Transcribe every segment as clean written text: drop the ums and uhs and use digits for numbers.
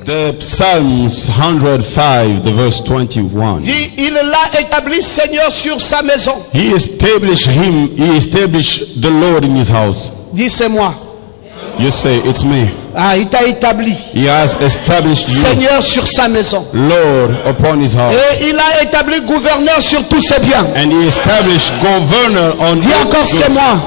Regarde. The Psalms 105, the verse 21. Dit, il l'a établi Seigneur sur sa maison. He established the Lord in his house. Dis, c'est moi. You say, it's me. Ah, il t'a établi He has established you, Seigneur sur sa maison. Lord, upon his house. Et il a établi gouverneur sur tous ses biens. And he established governor on Dis all encore, c'est goods. moi.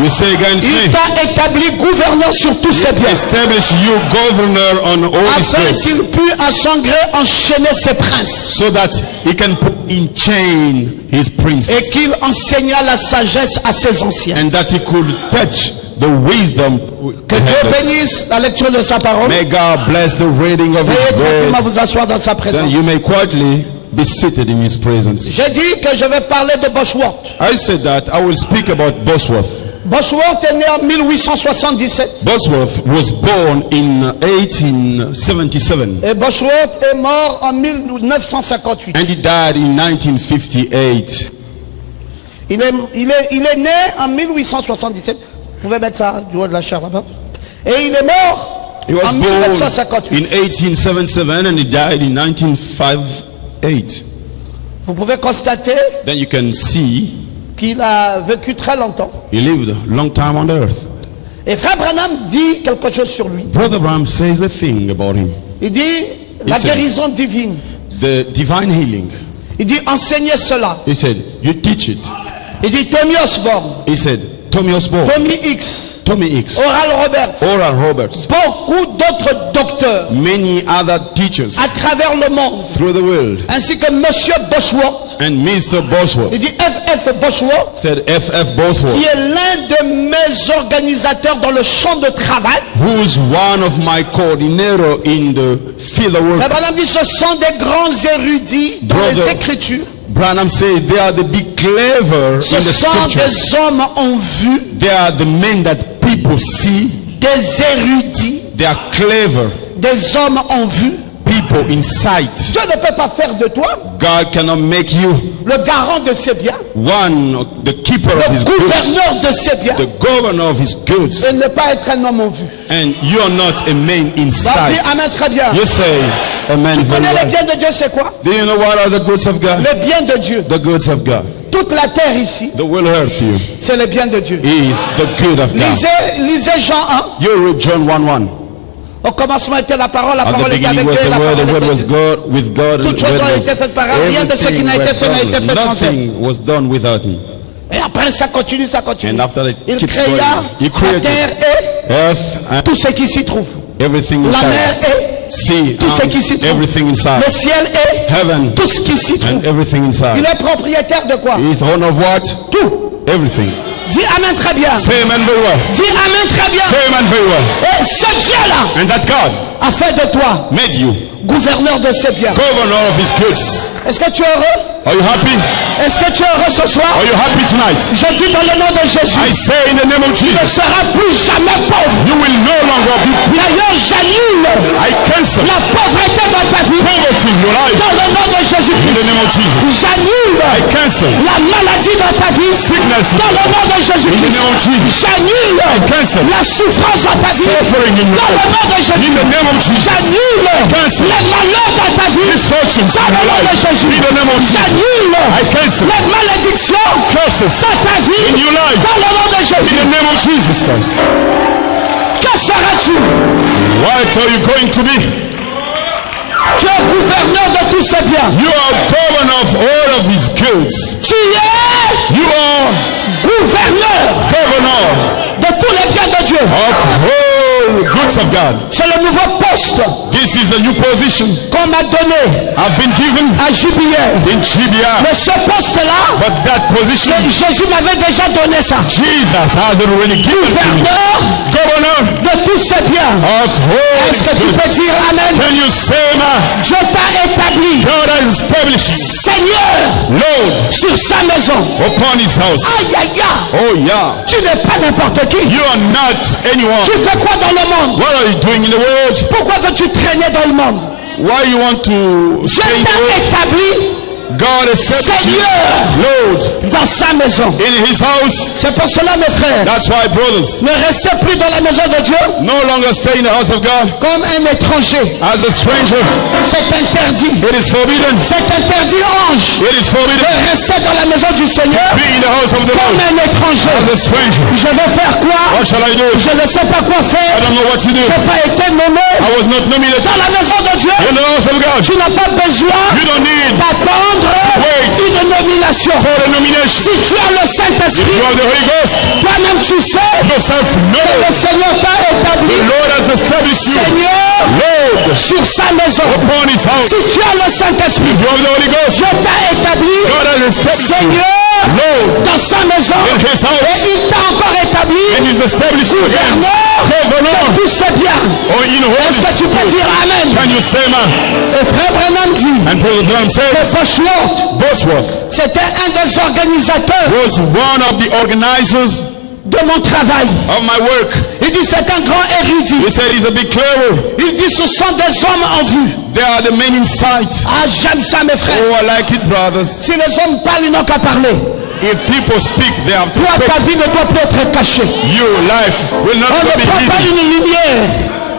You say again, it's Il me. t'a établi gouverneur sur tous ses biens. Establish you governor on all his Afin goods, qu'il puisse à son gré enchaîner ses princes. so that he can put in chain his Et princes, qu'il enseigna la sagesse à ses anciens. and that he could touch the wisdom. Que Dieu bénisse la lecture de sa parole. May God bless the reading of Veuillez his tranquillement word. vous asseoir dans sa Then présence. you may quietly be seated in his presence. J'ai dit que je vais parler de Bosworth. I said that I will speak about Bosworth. Bosworth est né en 1877 Bosworth was born in 1877 et Bosworth est mort en 1958. and he died in 1958. Il est né en 1877. Vous pouvez mettre ça du haut de la chair là-bas. Et il est mort He was en born in 1958. 1877 and he died in 1958. Vous pouvez constater Then you can see qu'il a vécu très longtemps. he lived a long time on the earth. Et Frère Branham dit quelque chose sur lui. Brother Bram says a thing about him. Il dit la says- guérison divine. The divine healing. Il dit enseignez cela. He said, you teach it. Il dit Tommy Osborne, He said, Tommy Osborne, Tommy X, Tommy X, Oral Roberts, Oral Roberts, beaucoup d'autres docteurs many other teachers à travers le monde, through the world. ainsi que Monsieur Bosworth. And Mr. Bosworth Il dit F.F. Bosworth, said, F.F. Bosworth, qui est l'un de mes organisateurs dans le champ de travail. who's one of my coordinator in the field of work. Frère Branham dit ce sont des grands érudits dans Brother- les Écritures. Branham says they are the big clever Ce in the sont scriptures. des hommes en vue, They are the men that people see. des érudits, They are clever des hommes en vue. people in sight. Dieu ne peut pas faire de toi God cannot make you le garant de ses biens, one, the keeper of le his goods, gouverneur de ses biens, the governor of his goods, et ne pas être un homme en vue. and you are not a man in Va sight. dire Amen très bien. You say, Amen. Tu Very connais les well. biens de Dieu, c'est quoi? Do you know what are the goods of God? Les biens de Dieu. The goods of God. Toute la terre ici, The will earth you c'est les biens de Dieu. is the good of God. Lisez Jean 1. You read John 1:1. Au commencement était la parole At the était beginning avec was Dieu, et the la word parole was était Dieu. God, with God, and Toutes the choses word ont was été faites par lui. Rien de ce qui n'a été fait n'a été fait sans elle. Nothing was done without him. Et après ça continue, ça continue. And after that, Il keeps créa going. He la created terre et earth and tout ce qui s'y trouve. everything La inside. mer et Sea tout ce qui s'y and trouve. everything inside. Le ciel et Heaven tout ce qui s'y and trouve. everything Il inside. est propriétaire de quoi? He is the owner of what? Tout. Everything. Dis Amen très bien. Say amen very well. Dis Amen très bien. Say amen very well. Et ce Dieu-là And that God a fait de toi made you gouverneur de ses biens. governor of his goods. Est-ce que tu es heureux? Are you happy? Est-ce que tu es heureux ce soir? Are you happy tonight? Je dis dans le nom de I Jésus, say in the name of tu ne Jesus, seras plus jamais pauvre. you will no longer be poor. D'ailleurs, j'annule I cancel la pauvreté dans ta vie. poverty in your life Dans le nom de in the Jésus-Christ. name of Jesus. J'annule I cancel la maladie dans ta vie. sickness Dans le nom de in the Jésus-Christ. name of Jesus. J'annule cancel la souffrance dans ta vie. suffering in your Dans le life nom de in Jésus. the name of Jesus. J'annule cancel les malheurs dans ta vie. misfortunes Dans in le your nom de life Jésus. in the name of Jesus. J'annule I cancel les malédictions curses dans ta vie. in your life Dans le nom de in Jésus. the name of Jesus Christ. Que seras-tu? What are you going to be? Tu es gouverneur de tous ces biens. You are governor of all of his goods. Tu es You are gouverneur governor de tous les biens de Dieu. of all goods of God. C'est le nouveau poste This is the new position qu'on m'a donné I've been given à JBL. in GBR. Mais ce poste-là, But that position, Jésus m'avait déjà donné ça. Jesus has already given to me. Gouverneur Governor de tous ces biens. of all Est-ce que his tu peux goods. dire Amen? Can you say, man? Dieu t'a établi God has established you, Seigneur Lord, sur sa maison. upon his house. Aïe aïe aïe. Oh yeah. Tu n'es pas n'importe qui. You are not anyone. Tu fais quoi dans le monde? What are you doing in the world? Pourquoi veux-tu traîner dans le monde? Why you want to Dieu stay in the t'a world? établi God established you, Seigneur, Lord, dans sa maison. in his house. C'est pour cela, mes frères, That's why, brothers, ne restez plus dans la maison de Dieu no longer stay in the house of God comme un étranger. as a stranger. C'est interdit. It is forbidden. C'est interdit, ange, It is forbidden de rester dans la maison du Seigneur be in the house of the comme Lord un étranger. as a stranger. Je vais faire quoi? What shall I do? Je ne sais pas quoi I faire. don't know what to do. Je n'ai pas été nommé I was not nominated dans la maison de Dieu. in the house of God. Tu n'as pas besoin You don't need d'attendre Wait. une nomination. for a nomination. Si tu as le If Saint-Esprit, you have the Holy Ghost, toi-même tu sais yourself que know le Seigneur t'a the établi Lord has established you, Seigneur Lord, sur sa maison. upon his house. Si tu as le Saint-Esprit, You have the Holy Ghost. Dieu t'a établi God has established you, Seigneur Lord, dans sa maison. in his house. Et il t'a encore établi And he's established you again. gouverneur de tous ces biens. Oh, in Est-ce que tu peux holiness. dire Amen? Can you say, man? Et frère Branham dit And Brother Branham que says, Bosworth, Bosworth c'était un des organisateurs was one of the organizers de mon travail. of my work. Il dit c'est un grand érudit. He said he's a big clever. Il dit ce sont des hommes en vue. They are the men in sight. Ah, j'aime ça mes frères. Oh, I like it, brothers. Si les hommes parlent, ils n'ont qu'à parler. If people speak, they have to Toi, speak. ta vie ne doit plus être cachée. Your life will not On ne be prend pas hidden. une lumière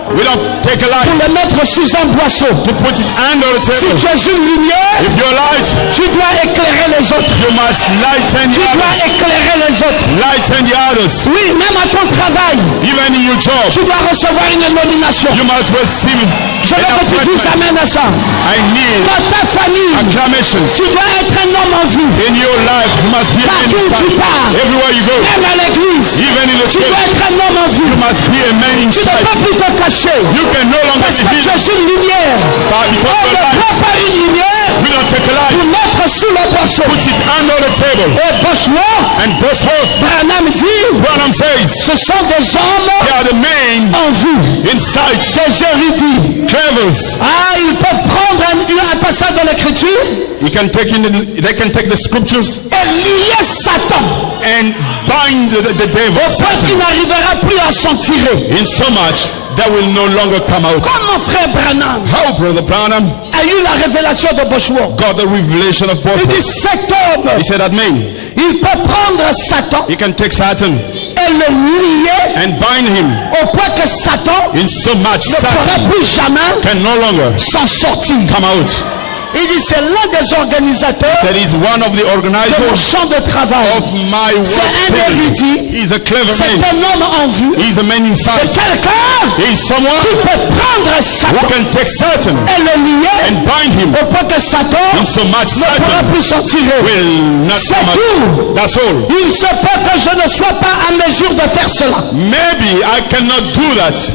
We don't take a pour light le mettre sous un boisseau. to put it under the Si table. tu es une lumière, If you're light, tu dois éclairer les autres. you must lighten Tu the dois others. éclairer les autres. Lighten the others. Oui, même à ton travail, Even in your job, tu dois recevoir une nomination. you must receive Je veux an que tu dises appointment. amen à ça. I need Dans ta famille, acclamations. tu dois être un homme en vue. In your life, you must be an Partout où tu insight. pars, Everywhere you go, même à l'église, even in the tu dois church, être un homme en vue. you must be a man in Tu ne peux sight. plus te cacher. You can no longer Parce be que tu hidden. es une lumière. But On because ne of prend light, pas une lumière we don't take a pour light, mettre sous le boisseau. put it under the table. Et Bosworth, And Bosworth, Branham dit, Branham says, ce sont des hommes they are the men en vue, in sight, des érudits. clevers. Ah, ils peuvent prendre un passage de l'écriture You can take they can take the scriptures et lier Satan and bind the devil, au point qu'il Satan, n'arrivera plus à s'en tirer. in so much that will no longer come out. Comme mon frère Branham How Brother Branham a eu la révélation de Bosworth. got the revelation of Il dit Bosworth. cet homme, He said that man, il peut prendre Satan he can take Satan et le lier and bind him au point que Satan in so much ne pourra Satan plus jamais can no longer s'en sortir. come out. Il dit c'est l'un des organisateurs That is one of the de mon organizers champ de travail. of my C'est work. un érudit. He's a clever C'est man. un homme en vue. He's a man in C'est sight. quelqu'un He's someone qui peut prendre who Satan can take Satan et le lier and bind him au point que Satan in so much ne pourra Satan plus s'en tirer. will not C'est come out. tout. That's all. Il se peut que je ne sois pas à mesure de faire cela. Maybe I cannot do that.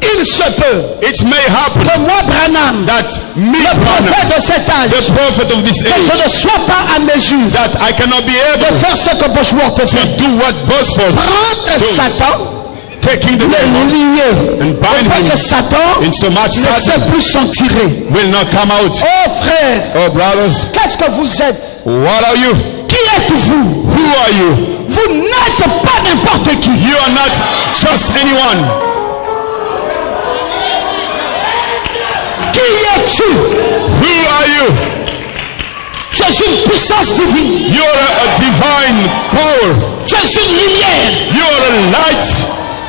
Il se peut It may happen que moi, Branham, that me, le Branham, prophète de cet âge, the prophet of this que age, je ne sois pas à mesure that I cannot be de able faire ce que Bosworth to fait. do what Bosworth Prendre does, Satan, taking the le devil lier, and au bind point him que Satan in so much ne sait Satan plus s'en tirer. will not come out. Oh frère, Oh brothers, qu'est-ce que vous êtes? what are you? Qui êtes-vous? Who are you? Vous n'êtes pas n'importe qui. You are not just anyone. Qui es-tu? Who are you? Tu es une puissance divine. You are a divine power. Tu es une lumière. You are a light.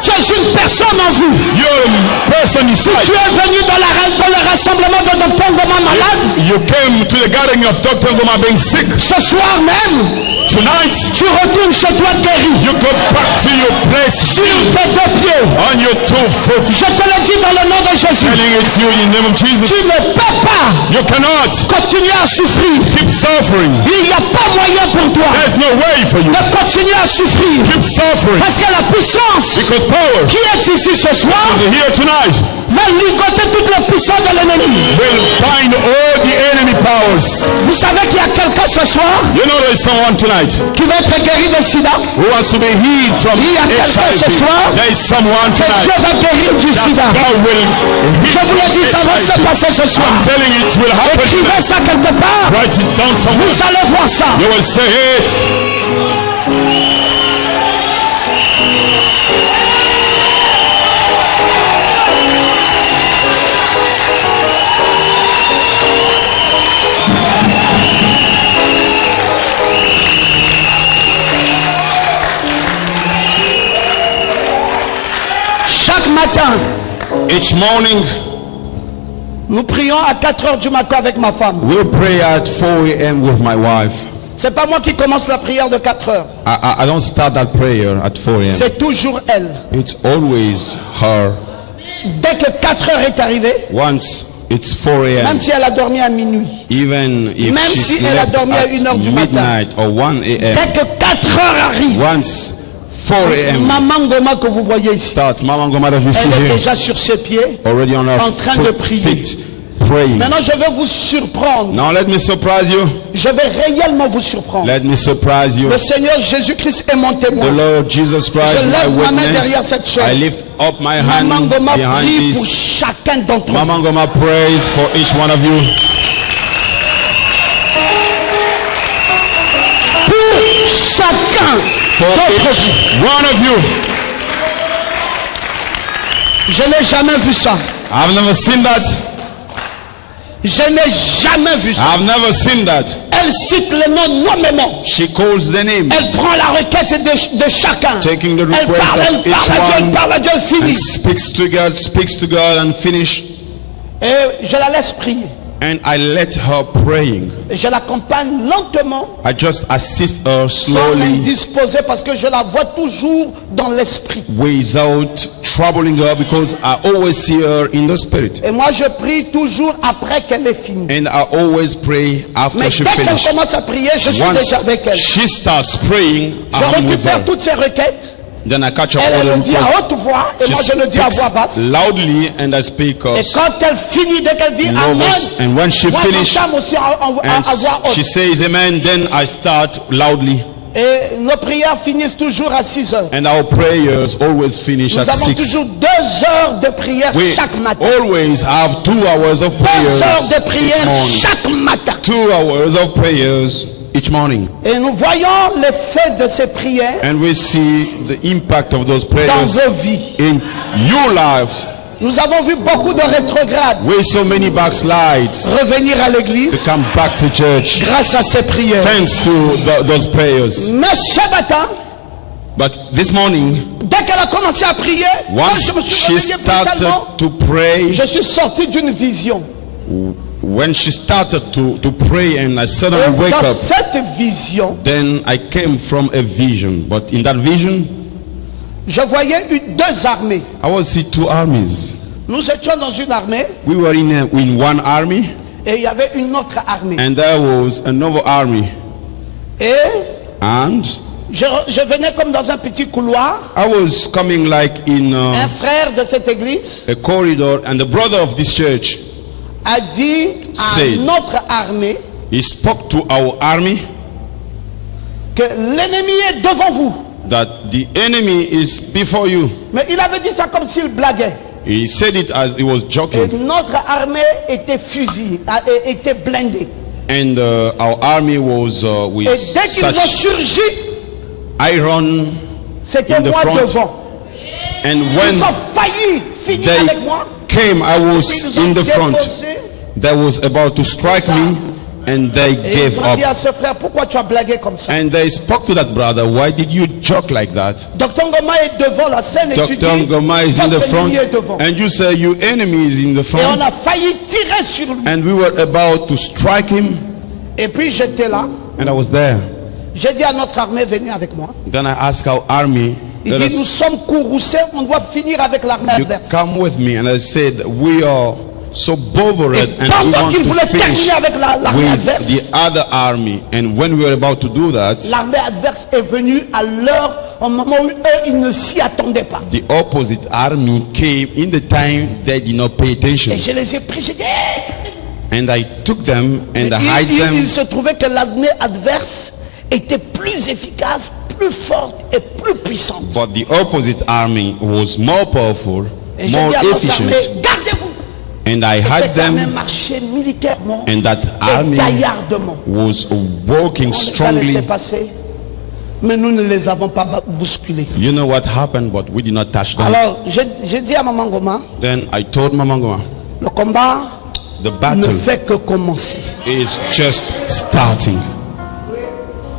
Tu es une personne en vue. You are a person Tu inside. es venu dans le rassemblement de Dr. Ngoma malade. You came to the gathering of Dr. Ngoma being sick. Ce soir même, Tonight, tu retournes chez toi guéri. you go back to your place Sur tes deux pieds. on your 2 foot. Je te le dis dans le nom de Jésus. Telling it to you in the name of Jesus. Tu ne peux pas You cannot continuer à souffrir. keep suffering. Il n'y a pas moyen pour toi There's no way for you. de continuer à souffrir. Keep suffering. Parce que la puissance Because power qui est ici ce soir is here tonight. va ligoter toute la puissance de l'ennemi. Will bind all the enemy powers. Vous savez qu'il y a quelqu'un ce soir You know there is someone tonight qui va être guéri de sida. who wants to be healed from Il y a quelqu'un ce HIV. soir There is someone que tonight Dieu va guérir du that sida. God will Je vous le dis, ça va se HIV. passer ce soir. I'm telling you, it will happen Écrivez tonight. ça quelque part. Write it down somewhere. Vous allez voir ça. You will say it. matin, Each morning, nous prions à 4 heures du matin avec ma femme. we pray at 4 a.m. with my wife. C'est pas moi qui commence la prière de 4 heures. I don't start that prayer at 4 a.m. C'est toujours elle. It's always her. Dès que 4 heures est arrivée, Once it's 4 même a.m., si elle a dormi à minuit, even if Même she si elle a slept dormi à at 1 heure du matin. midnight or 1 a.m., dès que 4 heures arrivent, once 4 a.m. Maman Goma que vous voyez ici, starts, Mama Ngoma that you see elle est here, déjà sur ses pieds. already on her en train de prier. feet, praying. Maintenant, je vais vous surprendre. Now let me surprise you. Je vais réellement vous surprendre. Let me surprise you. Le Seigneur Jésus-Christ est mon The témoin. Lord Jesus Christ Je is lève my ma main derrière witness. cette chaise. I lift up my Maman hand Goma behind prie pour this. chacun d'entre vous. Mama Ngoma prays for each one of you. Pour chacun For d'entre each vous. one of you. Je n'ai jamais vu ça. I've never seen that. Je n'ai jamais vu ça. I've never seen that. Elle cite le nom nommément. She calls the name, Elle prend la requête de chacun. taking the Elle request parle, of elle each parle à Dieu, elle one, parle à Dieu, elle and finit. speaks to God and finish. Et je la laisse prier. And I let her praying. Et je l'accompagne lentement, I just assist her sans slowly, l'indisposer, parce que je la vois toujours dans l'esprit. without troubling her, because I always see her in the spirit. Et moi, je prie toujours après qu'elle ait fini. And I always pray after Mais she dès qu'elle finishes. commence à prier, je suis Once déjà avec elle. she starts praying, Je I'm with récupère her. toutes ses requêtes. Then I catch up Elle all le the dit à requests. haute voix, et She moi je le dis à voix speaks basse. loudly and I speak Et quand elle finit, dès qu'elle dit low Amen, voice. And when she moi finishes, j'entame aussi à voix and she haute. says amen, then I start loudly. Et nos prières finissent toujours à 6 heures. And our prayers always finish Nous at avons 6. toujours 2 heures de prière We chaque matin. always have 2 hours of 2 heures prayers de each prière morning. chaque matin. 2 hours of prayers each morning. Et nous voyons l'effet de ces prières And we see the impact of those dans prayers vos vies. in your lives. Nous avons vu beaucoup de rétrogrades We so many backslides revenir à to l'église come back to church grâce à ces prières. thanks to those prayers. Mais ce matin, But this morning, dès qu'elle a commencé à prier, quand once je me suis she réveillé brutalement, started to pray, je suis sorti d'une vision. when she started to pray and I Et suddenly wake dans up, cette vision, then I came from a vision. But in that vision, je voyais 2 armées. I was see 2 armies. Nous étions dans une armée We were in one army, et il y avait une autre armée. and there was another army. Et And je venais comme dans un petit couloir. I was coming like in Un frère de cette église a corridor, and the brother of this church, a dit à Said. notre armée he spoke to our army que l'ennemi est devant vous. that the enemy is before you. Mais il avait dit ça comme s'il blaguait. He said it as he was Et joking. notre armée était fusillée, était blindée. And our army was with Et dès qu'ils ont such surgi, iron. c'était in the moi front, devant. And Ils when ont failli finir they avec moi. came, I Ils was nous ont in the front. déposé. They was about to strike me, and they Et gave ils ont dit up. à ce frère, pourquoi tu as blagué comme ça? And they spoke to that brother, why did you joke like that? Dr Ngoma est devant la scène et tu Dr. dis, Ngoma is in the votre front, ennemi est devant. and you say your enemy is in the Et on front, a failli tirer sur lui. and we were about to strike him, Et puis j'étais là. and I was there. J'ai dit à notre armée, venez avec moi. Then I asked our army, Il let dit, nous us, sommes courroucés, on doit finir avec l'armée you adverse. come with me. And I said, we are so Et bothered, and we pendant want qu'il voulait to finish terminer avec l'armée with adverse, the other army. And when we were about to do that, l'armée adverse est venue à l'heure, au moment où eux, ils ne s'y attendaient pas. the opposite army came in the time they did not pay attention. Et je les ai pris, j'ai dit, hey! And I took them and I hid il them. se trouvait que l'armée adverse était plus efficace, plus forte et plus puissante. But the opposite army was more powerful, Et j'ai more dit à notre efficient. armée, gardez-vous. And I Et had cette armée them, marchait militairement and that et army gaillardement. was walking On les a laissés strongly. passer, mais nous ne les avons pas bousculés. You know what happened, but we did not touch them. Alors, j'ai dit à Maman Ngoma, Then I told Mama Ngoma, le combat the ne battle fait que commencer. is just starting.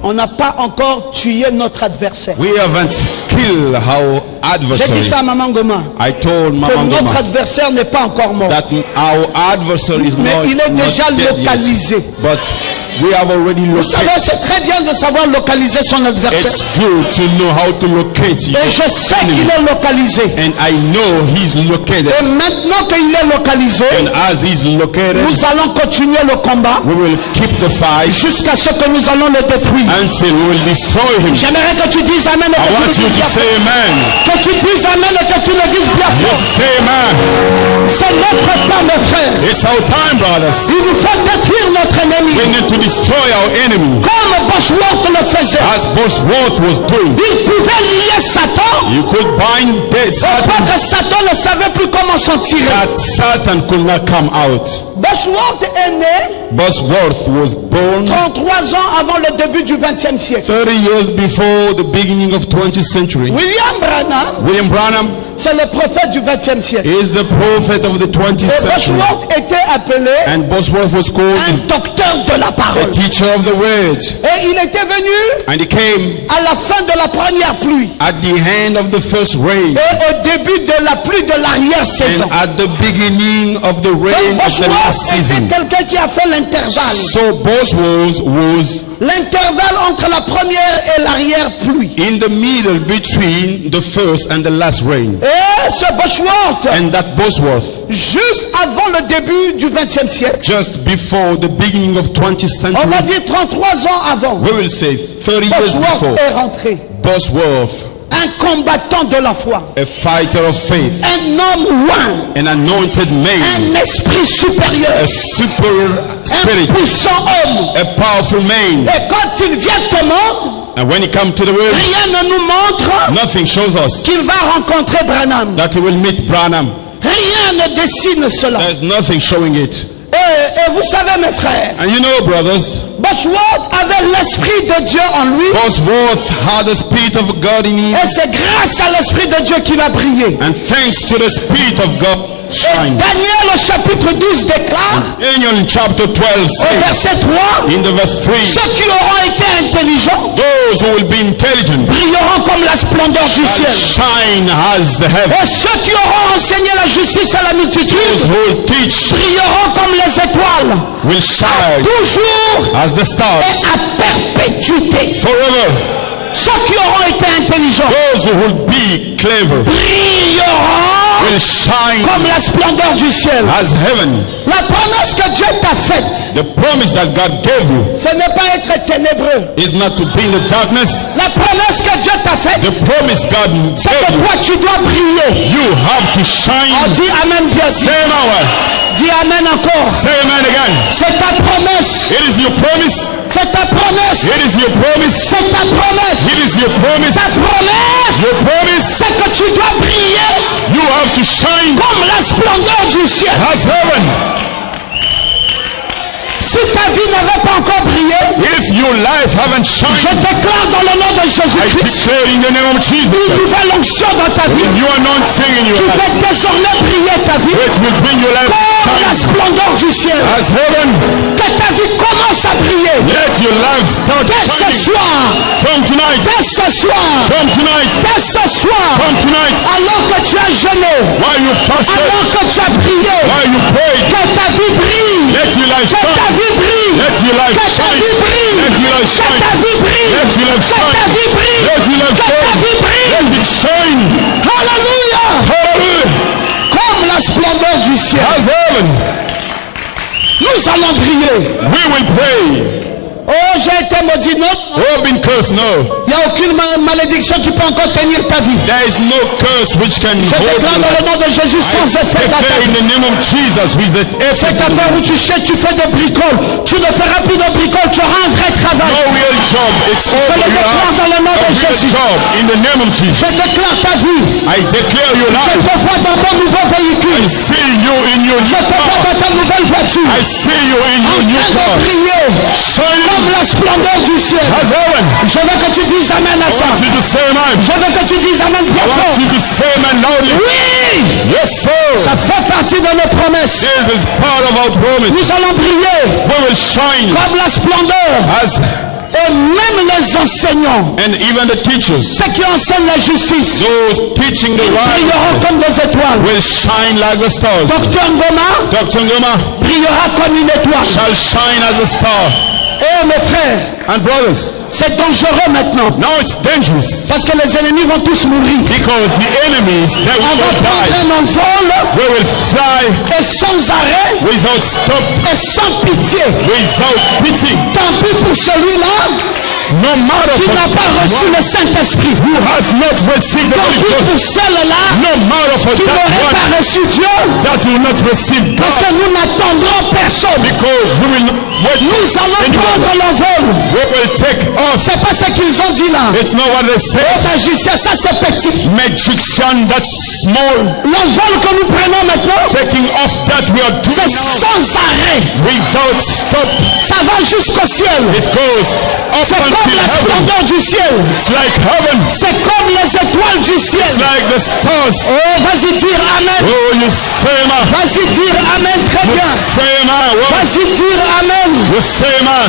On n'a pas encore tué notre adversaire. We haven't kill our J'ai dit adversary. ça à Maman Goma. I told Que Mama notre Goma adversaire n'est pas encore mort. that our adversary is Mais not, il est déjà not dead localisé. yet. But we have already Vous savez, located. c'est très bien de savoir localiser son adversaire. It's good to know how to locate you. Et je sais qu'il est localisé. And I know he's located. Et maintenant qu'il est localisé, And as he's located, nous allons continuer le combat we will keep the fight jusqu'à ce que nous allons le détruire. until we will destroy him. J'aimerais que tu dises Amen et I que want tu you le dises to bien say fort. amen. Que tu dises Amen et que tu le dises bien Yes, fort. say amen. C'est notre temps, mes frères. It's our time, brothers. Il nous faut détruire notre ennemi. We need to destroy our enemy. Comme Boschworth le faisait. As Bosworth was doing. Il pouvait lier Satan. You could bind dead Au point Satan, que Satan ne savait plus comment s'en tirer. that Satan could not come out. Boschworth est né Bosworth was born 33 ans avant le début du 20e siècle. 30 years before the beginning of 20th century. William Branham, William Branham c'est le prophète du 20e siècle. is the prophet of the 20th Et century. Boschworth était appelé And Bosworth was un called docteur de la a parole. teacher of the word. Et il était venu And he came à la fin de la première pluie at the end of the first rain. et au début de la pluie de l'arrière-saison. And at the beginning of the rain Donc of the last Boschworth était season. quelqu'un qui a fait l'intervalle. So Bosworth was L'intervalle entre la première et l'arrière-pluie. in the middle between the first and the last rain. Et ce Boschworth, And that Bosworth, juste avant le début du 20e siècle, just before the beginning of 20th on va century, dire 33 ans avant, we will say 30 years Boschworth before, est rentré. Bosworth, Un combattant de la foi. a fighter of faith, Un homme loin. an anointed man, Un esprit supérieur. a super Un spirit, puissant homme. a powerful man. Et quand il vient comment, And when he comes to the world, rien ne nous montre nothing shows us qu'il va rencontrer Branham. that he will meet Branham. Rien ne dessine cela. There's nothing showing it. Et vous savez mes frères, And you know, brothers, Boschworth avait l'esprit de Dieu en lui. Bosworth had the spirit of God in him. Et c'est grâce à l'esprit de Dieu qu'il a brillé. And thanks to the spirit of God, Et shine. Daniel au chapitre 12 déclare Daniel in chapter 12 au says, verset 3, in the verse 3, ceux qui auront été intelligents those who will be intelligent brilleront comme la splendeur du shall ciel. shine as the heaven. Et ceux qui auront enseigné la justice à la Those multitude who will teach brilleront comme les étoiles, will shine toujours as the et stars à perpétuité. forever. Ceux qui auront été intelligents Those who will be clever brilleront will shine comme la splendeur du ciel. as heaven. La promesse que Dieu t'a faite, The promise that God gave you ce n'est pas être ténébreux. is not to be in the darkness. La promesse que Dieu t'a faite, The promise God c'est gave que you, toi tu dois briller. you have to On shine. dit Amen bien dit. Say amen. Dis Amen encore. Say amen again. C'est ta promesse. It is your promise. C'est ta promesse. It is your promise. C'est ta promesse. It is your promise. Ta promesse, Your promise. c'est que tu dois briller You have to shine comme la splendeur du ciel. as heaven. Si ta vie n'avait pas encore brillé, If your life haven't je shined, déclare dans le nom de I Jésus-Christ declare in the name of une Jesus, nouvelle onction dans ta vie you are not singing your qui life, fait désormais briller ta vie which will bring your life comme la shine splendeur du ciel. as heaven. Que ta vie commence à briller Let your life start dès ce shining soir, from tonight. dès ce soir, From tonight. dès ce soir, From tonight. alors que tu as jeûné, While you fasted, alors que tu as prié, while you prayed, que ta vie brille, let your life que ta shine. vie brille, Let your life que ta shine. vie brille, Let your life que ta shine. vie brille, Let your life que ta shine. vie brille, Let your life que ta shine. vie brille. Let it shine. Alléluia, Hallelujah. comme la splendeur du ciel. As heaven. Nous allons briller. We will pray. Oh, j'ai été maudit. Non, We have been cursed. No. il n'y a aucune malédiction qui peut encore tenir ta vie. There is no curse which can Je hold déclare you. dans le nom de Jésus sans effet dans ta Declare in vie. the name of Jesus with the Cette effect. affaire où tu cherches, tu fais de bricole. Tu ne feras plus de bricole, tu auras un vrai travail. No real job. It's Je over. le You déclare have dans le nom a de real Jésus. job in the name of Jesus. Je déclare ta vie. I declare your Je life. te vois dans ton nouveau I véhicule. see you in your Je new te vois car. dans ta nouvelle voiture. I see you in En your new train de car. briller Shining comme la splendeur du ciel. as heaven. Je veux que tu dises Amen à I ça. want you to say amen. Je veux que tu dises Amen bien I fort. want you to say amen loudly. Oui, Yes, sir. ça fait partie de nos promesses. This is part of our promise. Nous allons briller We will shine comme la splendeur as Et même les enseignants, and even the teachers, ceux qui enseignent la justice, those teaching the brilleront right, comme des étoiles. will shine like the stars. Docteur Ngoma Dr. Ngoma brillera comme une étoile. shall shine as a star. Et mes frères, And brothers, c'est dangereux maintenant. now it's dangerous Parce que les ennemis vont tous mourir. because the enemies, they On will va not prendre die. un envol We will fly et sans arrêt without stop, et sans pitié. without pity. Tant pis pour celui-là No matter qui for n'a pas reçu le Saint-Esprit. who has not received the Tant Holy pis pour Ghost. celle-là No matter for qui that n'aurait one pas reçu Dieu. that will not receive Parce God, que nous n'attendrons personne. because we will not wait Nous for allons anyone. prendre l'envol. We will take off. C'est pas ce qu'ils ont dit là. It's not what they say. Les magiciens, ça c'est petit. Magician, that's small. L'envol que nous prenons maintenant, Taking off that we are c'est doing now sans arrêt. without stop. Ça va jusqu'au ciel. It goes up C'est comme until la heaven. splendeur du ciel. It's like heaven. C'est comme les étoiles du ciel. It's like the stars. Oh, vas-y dire Amen. Oh, you say man. Vas-y dire Amen très You bien. say man. Well, Vas-y dire Amen. you say man.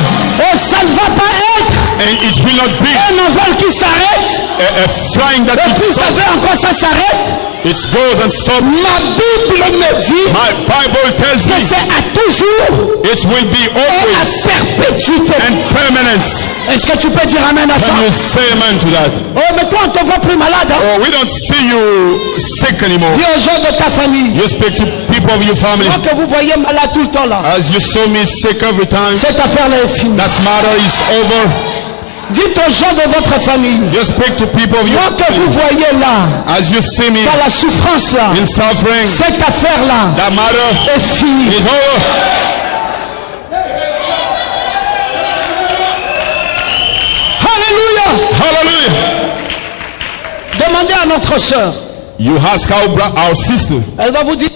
Et ça ne va pas être And it will not be un envol qui s'arrête. a flying that Et will puis ça stop. fait encore ça s'arrête. It goes and stops. Ma Bible me dit My Bible tells que me c'est à toujours it will be et à always perpétuité. and permanence. Est-ce que tu peux dire Amen à ça? Can you say amen to that? Oh, mais toi on te voit plus malade. Hein? Oh, we don't see you sick anymore. Dis aux gens de ta famille. You speak to people of your family. Moi que vous voyez malade tout le temps là. As you saw me sick every time, Cette affaire-là est finie. that matter is over. Dites aux gens de votre famille. You speak to people of your Moi que vous family. voyez là, As you see me dans la souffrance là, in suffering, cette affaire-là that matter est finie. is over. Alléluia. Hallelujah. Demandez à notre sœur. You ask our sister, Elle va vous dire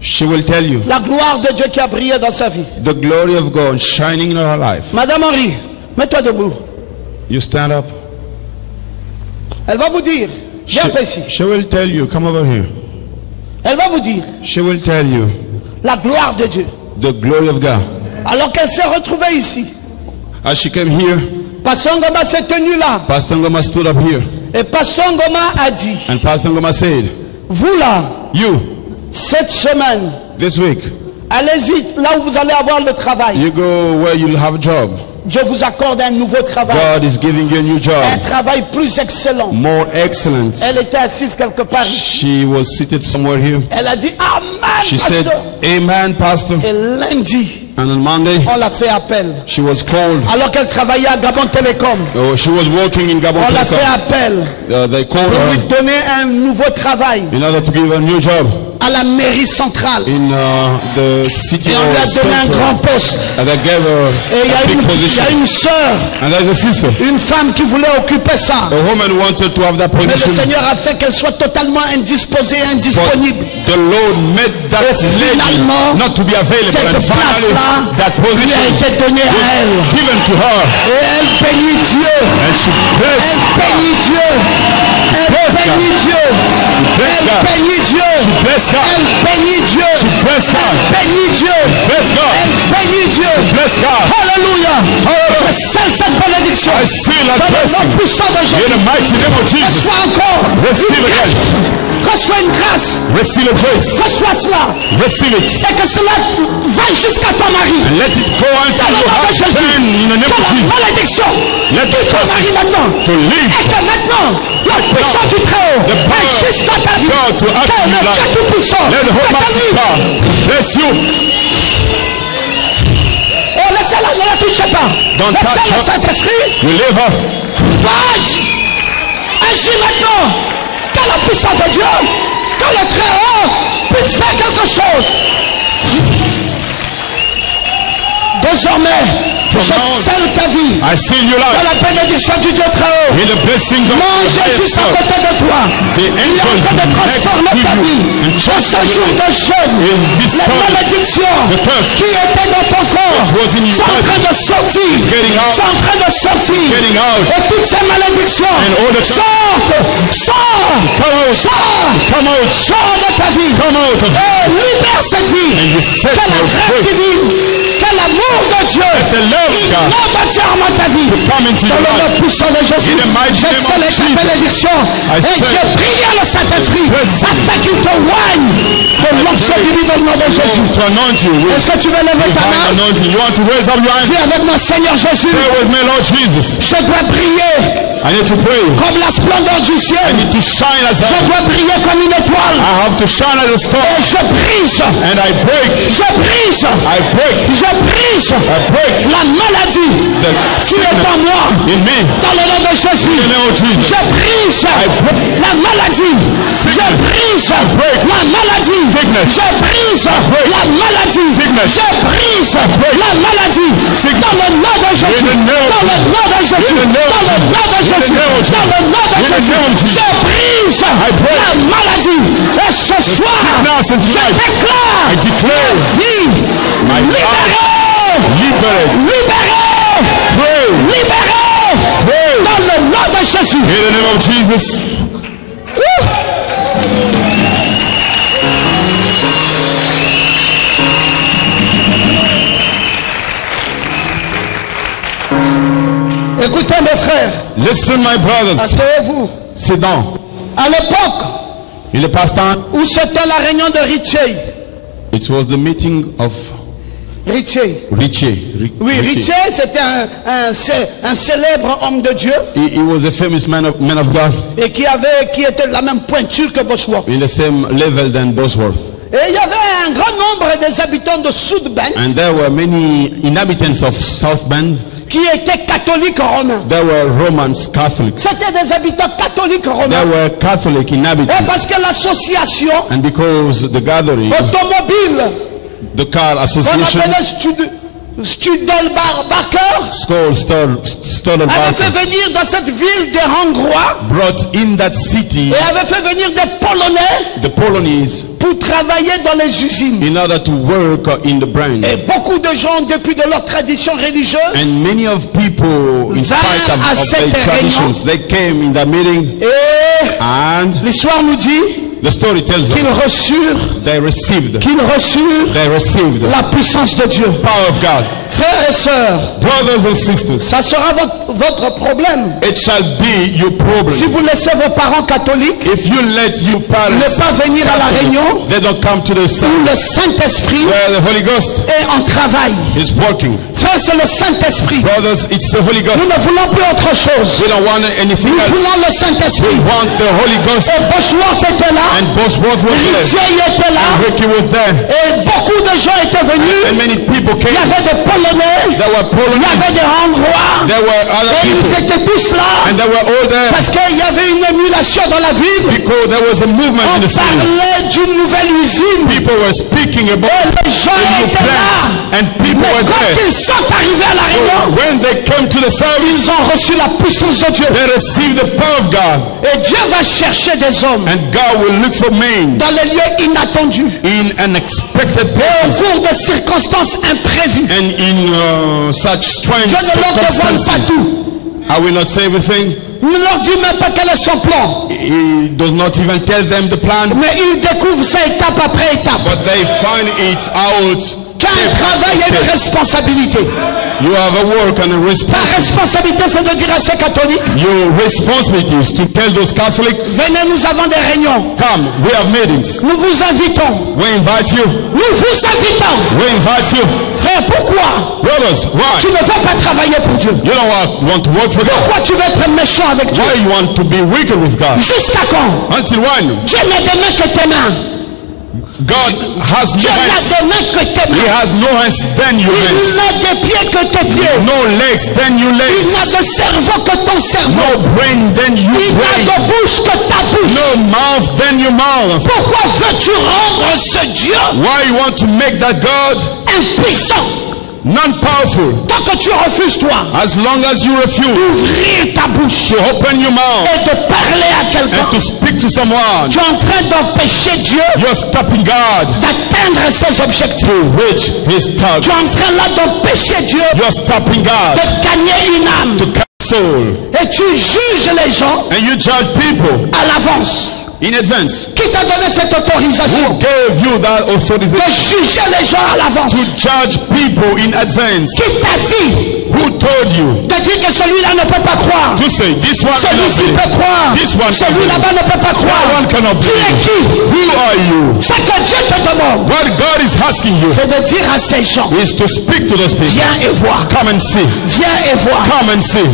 she will tell you la gloire de Dieu qui a brillé dans sa vie. the glory of God shining in her life. Madame Henri, mets-toi debout. You stand up. Elle va vous dire, viens pas ici. She will tell you, come over here. Elle va vous dire She will tell you la gloire de Dieu. the glory of God. Alors qu'elle s'est retrouvée ici, As she came here, Pasteur Ngoma s'est tenu là. Pastor Ngoma stood up here, Et Pasteur Ngoma a dit, and Pastor Ngoma said, vous là, you, cette semaine, this week, allez-y là où vous allez avoir le travail. you go where you'll have a job. Dieu vous accorde un nouveau travail. God is giving you a new Un job, travail plus excellent. more excellent. Elle était assise quelque part ici. She was seated somewhere here. Elle a dit Amen, She said, pasteur. amen, Pastor. Et lundi, And on Monday, on l'a fait appel. she was called. Alors qu'elle travaillait à Gabon Télécom, Oh, she was working in Gabon. on l'a fait Telecom. appel They called pour lui her donner un nouveau travail in order to give her a new job à la mairie centrale. in the city Et on lui a of donné un grand Central. poste. And they gave her Et il y a big a position. une sœur, And there's a sister. une femme qui voulait occuper ça. A woman wanted to have that Mais le position. Seigneur a fait qu'elle soit totalement indisposée, But indisponible. the Lord made that Et lady finalement, not to be available. cette And finally, place-là that lui a position été donnée à elle. was given to her. Et elle bénit Dieu. And she blessed Elle God. bénit Dieu. Elle Bless God. bénit Dieu. Bless Elle God. bénit Dieu. Bless God. Elle bénit Dieu. Bless God. Elle bénit Dieu. Bless God. Elle bénit Dieu. Bless God. Alléluia. Je scelle cette bénédiction. I seal that Dans le nom blessing. puissant de In Jésus. the mighty name of Jesus. Reçois encore. Receive une it. grâce. Reçois une grâce. Receive a grace. Reçois cela. Receive it. Et que cela vaille jusqu'à ton mari. And let it go Dans until le you nom de have Jésus. stand in the name Que of la Jesus. malédiction Let the quitte ton mari curses maintenant. to leave. Et que maintenant, la puissance du Très-Haut The power agisse dans ta vie. God to act Que in le your life. Dieu Tout-Puissant Let the whole te mighty délivre. God bless you. Oh, laissez-la, ne la touchez pas. Don't touch Laissez le her. Saint-Esprit. Relieve her. Agis maintenant. Que la puissance de Dieu, que le Très-Haut puisse faire quelque chose. Désormais, je scelle ta vie I seal your dans life la bénédiction du Dieu Très-Haut. in the blessings of L'ange the est juste à highest God. côté de toi. The Il est en angels train de next transformer to ta you vie. and Dans ce transform jour your de jeûne, In this les service, malédictions the curse qui étaient dans ton corps which was in your sont en body train de sortir. is getting out. Sont en train de sortir. Getting out. Et toutes ces malédictions And all the curse- sortent. Sors. Come out. Sors. Come out. Sors de ta vie. Come out of Et libère cette vie. And you set Que la her grâce free. divine, que l'amour de Dieu the love of God monte entièrement ta vie. to come into Dans your le nom life. puissant de Jésus, In the mighty je name of scelle ta Jesus. bénédiction. I Et say- je prie le Saint-Esprit afin qu'il te oigne de l'onction divine dans le nom de Jésus. To anoint you with Est-ce que tu veux lever ta divine main? anointing. You want to raise up your hand? Dis avec moi, Seigneur Jésus, Say with me, Lord Jesus. je dois briller I need to pray. comme la splendeur du I ciel. need to shine as Je heaven. dois briller comme une étoile. I have to shine as a star. Et je brise, And I break. je brise, I break. je brise I break la maladie the qui est en sickness moi. in me. Dans le nom de Jésus, In the name of Jesus. je brise la maladie. Je brise la maladie. Sickness. Je brise la maladie. Sickness. Je brise la maladie. Sickness. Dans le nom de Jésus. In the name of Dans le nom de Jésus. In the name of Dans le nom de Jesus. In the Jésus. name of Dans le nom de Jesus. In the Jésus. name of Jesus. Je brise break la maladie. Et ce soir, sickness and je life. déclare I declare vie my libérée. liberate. Libérée. Pray. Libérée. Pray. Dans le nom de Jésus. In the name of Jesus. Écoutez mes frères, Listen, my brothers. asseyez-vous. Sit down. À l'époque In the past time, où c'était la réunion de Ritchie, it was the meeting of Ritchie. Ritchie. Oui, Ritchie, c'était un célèbre homme de Dieu He was a famous man of God et qui était de la même pointure que Bosworth. in the same level than Bosworth. Et il y avait un grand nombre des habitants de South Bend And there were many inhabitants of South Bend. qui étaient catholiques romains. There were Romans, Catholics. C'était des habitants catholiques There romains. were Catholic Et inhabitants. parce que l'association And because the gathering, automobile the car qu'on association, appelait Studelbacher Skull Stoller avait fait venir dans cette ville des Hongrois brought in that city et avait fait venir des Polonais the Polonese pour travailler dans les usines. in order to work in the brand. Et beaucoup de gens, depuis de leur tradition religieuse, And many of people, in spite Vinrent à of cette their traditions, they came in the meeting, et and l'histoire nous dit the story tells qu'ils us reçurent they received the la puissance de Dieu. power of God. Frères et sœurs, Brothers and sisters, ça sera votre problème. it shall be your Si problem vous laissez vos parents catholiques if you let your ne parents pas venir à la réunion they don't come to the où sun le Saint-Esprit where the Holy Ghost est en travail. is working. Frère, c'est le Saint-Esprit. Brothers, it's the Holy Nous Ghost. ne voulons plus autre chose. We don't want anything Nous else. voulons le We Saint-Esprit. want the Holy Ghost. Et Bosworth était là, And Bosworth was there. Ritchie était là, Ricky was there. et beaucoup de gens étaient And venus. many people Il came. y avait des Polonais, There were il y avait Polonese. des Hongrois, There were other et ils people. étaient tous là And they were all there parce qu'il y avait une émulation dans la ville. because there was a movement On in the city. parlait d'une nouvelle usine. People were speaking Et about les gens the new étaient là. plans. And people Mais were quand there. ils sont arrivés à la réunion, So when they came to the service, ils ont reçu la puissance de Dieu. they received the power of God. Et Dieu va chercher des hommes And God will look for men dans les lieux inattendus in unexpected et au places cours de circonstances imprévues. and in such strange Dieu ne leur dévoile pas circumstances. tout. I will not say everything. Il ne leur dit même pas quel est son plan. He does not even tell them the plan, Mais ils découvrent ça étape après étape. but they find it out. Qu'un travail et une responsabilité. You have a work and a Ta responsibility. responsabilité, c'est de dire à ces catholiques, Your responsibility is to tell those Catholics, venez, nous avons des réunions. come, we have meetings. Nous vous invitons. We invite you. Nous vous invitons. We invite you. Frère, pourquoi Brothers, why? tu ne veux pas travailler pour Dieu? You don't want to work for God. Pourquoi tu veux être méchant avec Dieu? Why you want to be wicked with God? Jusqu'à quand? Until when? Dieu n'a de main que tes mains. God has no Dieu n'a hands. de main que tes He mains. has no hands than your Il hands. n'a de pieds que tes pieds. No legs than your Il legs. n'a de cerveau que ton cerveau. No brain than your Il n'a brain. de bouche que ta bouche. No mouth than your mouth. Pourquoi veux-tu rendre ce Dieu Why you want to make that God impuissant? non-powerful? Tant que tu refuses, toi, As long as you refuse d'ouvrir ta bouche to open your mouth et de parler à quelqu'un, and to speak to someone, tu es en train d'empêcher Dieu you're stopping God d'atteindre ses objectifs. to reach his Tu es targets. en train là d'empêcher Dieu You're stopping God de gagner une âme. to catch soul. Et tu juges les gens And you judge people à l'avance. in advance? Qui t'a donné cette Who autorisation gave you that de authorization juger les gens à l'avance? to judge people in advance? Qui t'a dit Who told you de dire que celui-là ne peut pas croire? to say this one cannot Celui-ci be? peut croire. This one can Celui be. là-bas ne peut pas That croire. one cannot Tu be. es qui? Who are you? Ce que Dieu te demande, What God is asking you c'est de dire à ces gens, is to speak to those people. viens et vois. Come and see. Viens et vois. Come and see.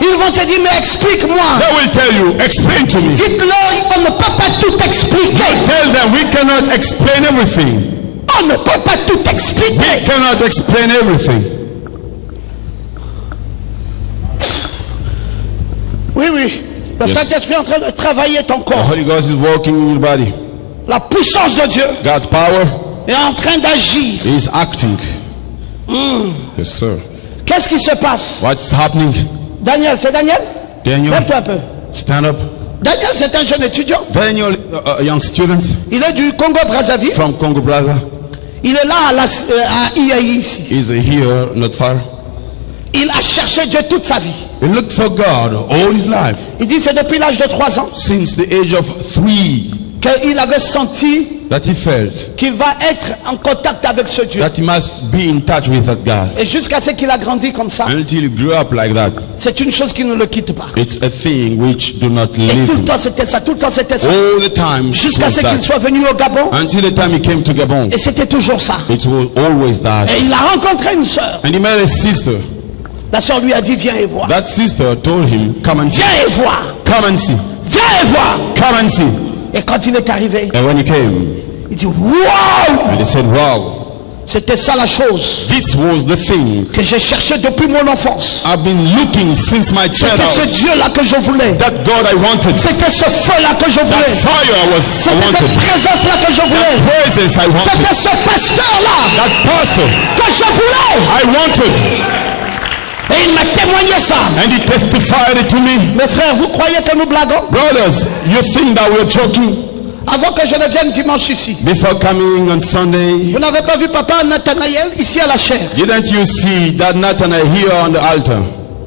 Ils vont te dire, mais explique-moi. They will tell you, explain to me. Dites-leur, on ne peut pas tout expliquer. Tell them we cannot explain everything. On ne peut pas tout We expliquer. cannot explain everything. Oui, oui. Le Yes. Saint-Esprit est en train de travailler ton The corps. Holy Ghost is working in your body. La puissance de Dieu God's power est en train d'agir. is acting. Yes, sir. Qu'est-ce qui se passe? What's happening? Daniel, c'est Daniel? Daniel, Lève-toi un peu. stand up. Daniel, c'est un jeune étudiant. Daniel, a young student Il est du Congo-Brazzaville. from Congo Brazza, Il est là à IAI ici. is here, not far. Il a cherché Dieu toute sa vie. He looked for God all his life. Il dit c'est depuis l'âge de 3 ans Since the age of 3 qu'il avait senti that he felt qu'il va être en contact avec ce Dieu. that he must be in touch with that God. Et jusqu'à ce qu'il a grandi comme ça, Until he grew up like that. c'est une chose qui ne le quitte pas. It's a thing which do not Et live tout le him. temps c'était ça, tout le temps c'était ça. All the time it Jusqu'à was ce qu'il that. soit venu au Gabon. Until the time he came to Gabon, Et c'était toujours ça. it was always that. Et il a rencontré une sœur. And he met a sister. La sœur lui a dit viens et vois. That sister told him, come and see. Viens et vois. Come and see. Viens et vois. Come and see. Et quand il est arrivé, And when he came, il dit waouh. and he said, wow, C'était ça la chose this was the thing que j'ai cherché depuis mon enfance. I've been looking since my C'était ce childhood. Dieu-là que je voulais. That God I wanted. C'était ce feu-là que je That voulais. fire I C'était wanted. cette présence-là que je voulais. That presence I wanted. C'était ce pasteur-là That pastor que je voulais. I wanted. Et il m'a témoigné ça. And he testified it to me. Mes frères, vous croyez que nous blaguons? Brothers, you think that we're joking? Avant que je ne vienne dimanche ici, Before coming on Sunday, vous n'avez pas vu papa Nathanaël ici à la chair didn't you see that Nathanael here on the altar?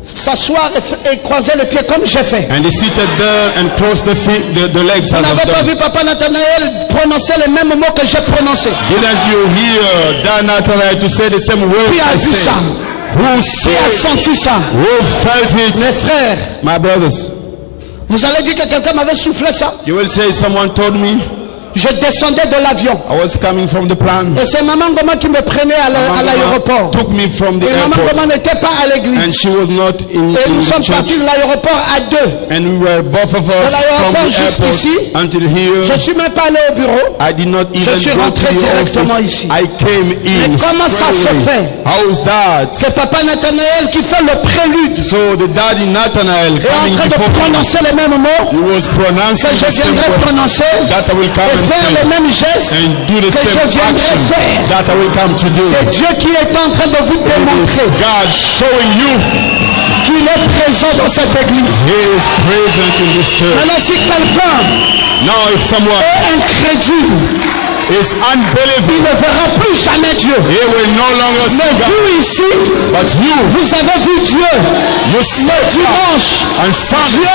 s'asseoir et croiser les pieds comme j'ai fait? And he seated there and crossed the feet, the legs Vous as n'avez I've pas done. vu papa Nathanaël prononcer les mêmes mots que j'ai prononcés? Didn't you hear that Nathanael to say the same words Qui a I vu said? ça? Who Qui a saw it? senti ça? Who felt it? Mes frères, My brothers, vous allez dire que quelqu'un m'avait soufflé ça? you will say someone told me. Je descendais de l'avion. I was coming from the plan. Et c'est Maman Goma qui me prenait à l'aéroport. Took me from the Et Maman airport. Goma n'était pas à And l'église. she was not in Et nous the sommes church. partis de l'aéroport à deux. And we were both of us l'aéroport from the airport jusqu'ici. until Je here. ne suis même pas allé au bureau. I did not even suis go to rentré the directement office. ici. I came in. Mais comment ça se straight away. fait? How is that? C'est Papa Nathanaël qui fait le prélude. So the daddy Nathanael Et en coming train de before me, prononcer les mêmes mots he was pronouncing que je the same viendrai words prononcer that I will come et and faire les say mêmes gestes and do the que same je viendrai action faire. that I will come to do. C'est Dieu qui est en train de vous It is démontrer God showing you qu'il est présent dans cette église. He is present in this church. Maintenant, si quelqu'un Now if someone est incrédule, is il unbelieving, ne verra plus jamais Dieu. he will no longer Mais see God. vous ici, But you, vous avez vu Dieu. you Le saw God dimanche, and Sunday. Dieu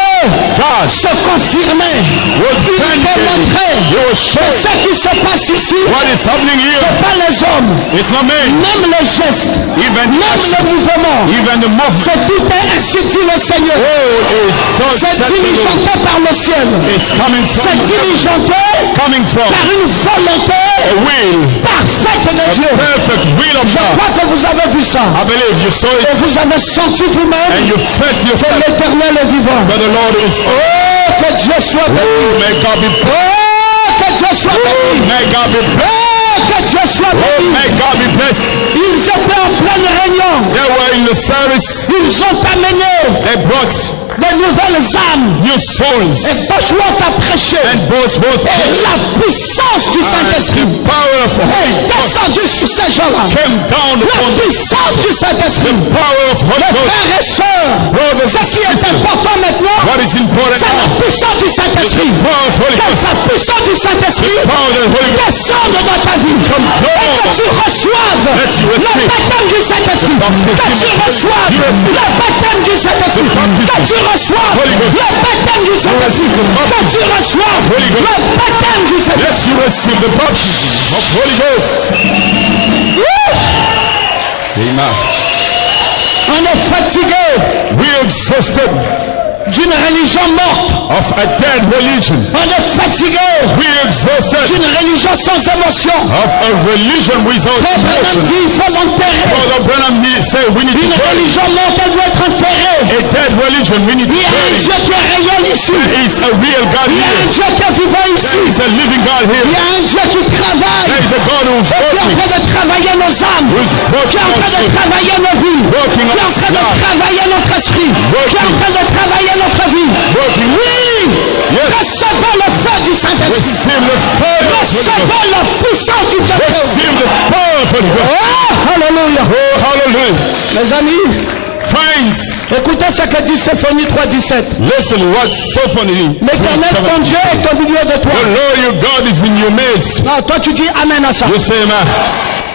God se confirmait. was Il démontrait vindicated. He was que showing ce qui se passe ici, what is happening ce here. n'est pas les hommes, It's not me. même les gestes, Even the même le action, mouvement. even the movement. C'est tout est ainsi dit le Seigneur. All is done. C'est set to do. diligenté par le ciel. It's coming C'est from diligenté coming from par une volonté a will, parfaite de a Dieu. perfect will of Je God. crois que vous avez vu ça. I believe you saw Et it vous avez senti and vous-même you felt que yourself l'Éternel est vivant. that the Lord is. Oh, que Dieu soit béni. Oh, may God be Oh, que Dieu soit béni. may God be blessed. Oh, que Dieu soit Oh, béni. may God be blessed. Ils étaient en pleine réunion. They were in the service. Ils ont amené They brought de nouvelles âmes. new souls Et Boschwart a prêché. and both Et la puissance du and Saint-Esprit the power of the Holy est Ghost descendue sur ces gens-là. came down La upon them. puissance du Saint-Esprit. The power of Holy Mes Ghost. frères et sœurs, Brothers ce and qui est sisters, important maintenant, what is important c'est la now puissance du is the Saint-Esprit. power of Holy Que Ghost. la puissance du Saint-Esprit Power of the Holy Ghost. descende dans ta vie. Come Et down. que tu reçoives Let you le receive baptême du Saint-Esprit. the baptism Que tu of the reçoives Spirit. le baptême du Saint-Esprit. The baptism. Que tu reçois Holy Ghost. le baptême du Saint-Esprit, que tu reçois Holy le Ghost. baptême du Saint-Esprit. Yes, you receive the baptism of Holy Ghost. Amen. On est fatigué We are exhausted d'une religion morte. of a dead religion. On est fatigué We are exhausted d'une religion sans émotion. of a religion without Frère Branham emotion. dit il faut l'enterrer. Brother Branham say we need Une to bury religion morte, elle doit être enterrée. a dead religion. We need to Il y a un bury Dieu it. qui est réel ici. There is a real God Il y a un here. Dieu qui est vivant There ici. is a living God Il here. y a un Dieu qui travaille. There is a God who's Qui est en working. train de travailler nos âmes. Who's Qui est working en train us. de travailler nos vies. Working Qui est en us train de now. travailler notre esprit. Qui est en train de travailler notre vie. Working. Oui. Yes. Recevons le feu du Saint-Esprit. Receive the fire of Holy Ghost. Recevons la puissance du Dieu. Receive the power of Holy Ghost. Oh, alléluia. Oh, hallelujah. Mes amis, Friends, écoutez ce que dit Sophonie 3:17. listen what Sophony. L'éternel ton Dieu est au milieu de toi. The Lord your God is in your midst. Non, toi tu dis amen à ça. You say amen.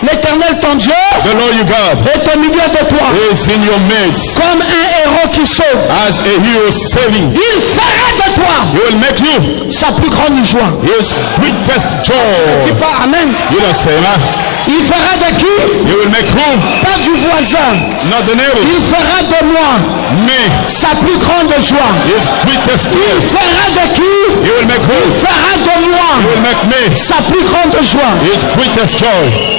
L'éternel ton Dieu The Lord your God est au milieu de toi. is in your midst Comme un héros qui sauve. as a hero saving. Il fera de toi He will make you sa plus grande joie. his greatest Dis joy. pas amen. You don't say amen. Il fera de qui? He will make who? Pas du voisin. Not the neighbor. Il fera de moi Me. sa plus grande joie. His greatest Il joy. fera de qui? He will make Il who? fera de He moi will make me sa plus grande joie. his greatest joy.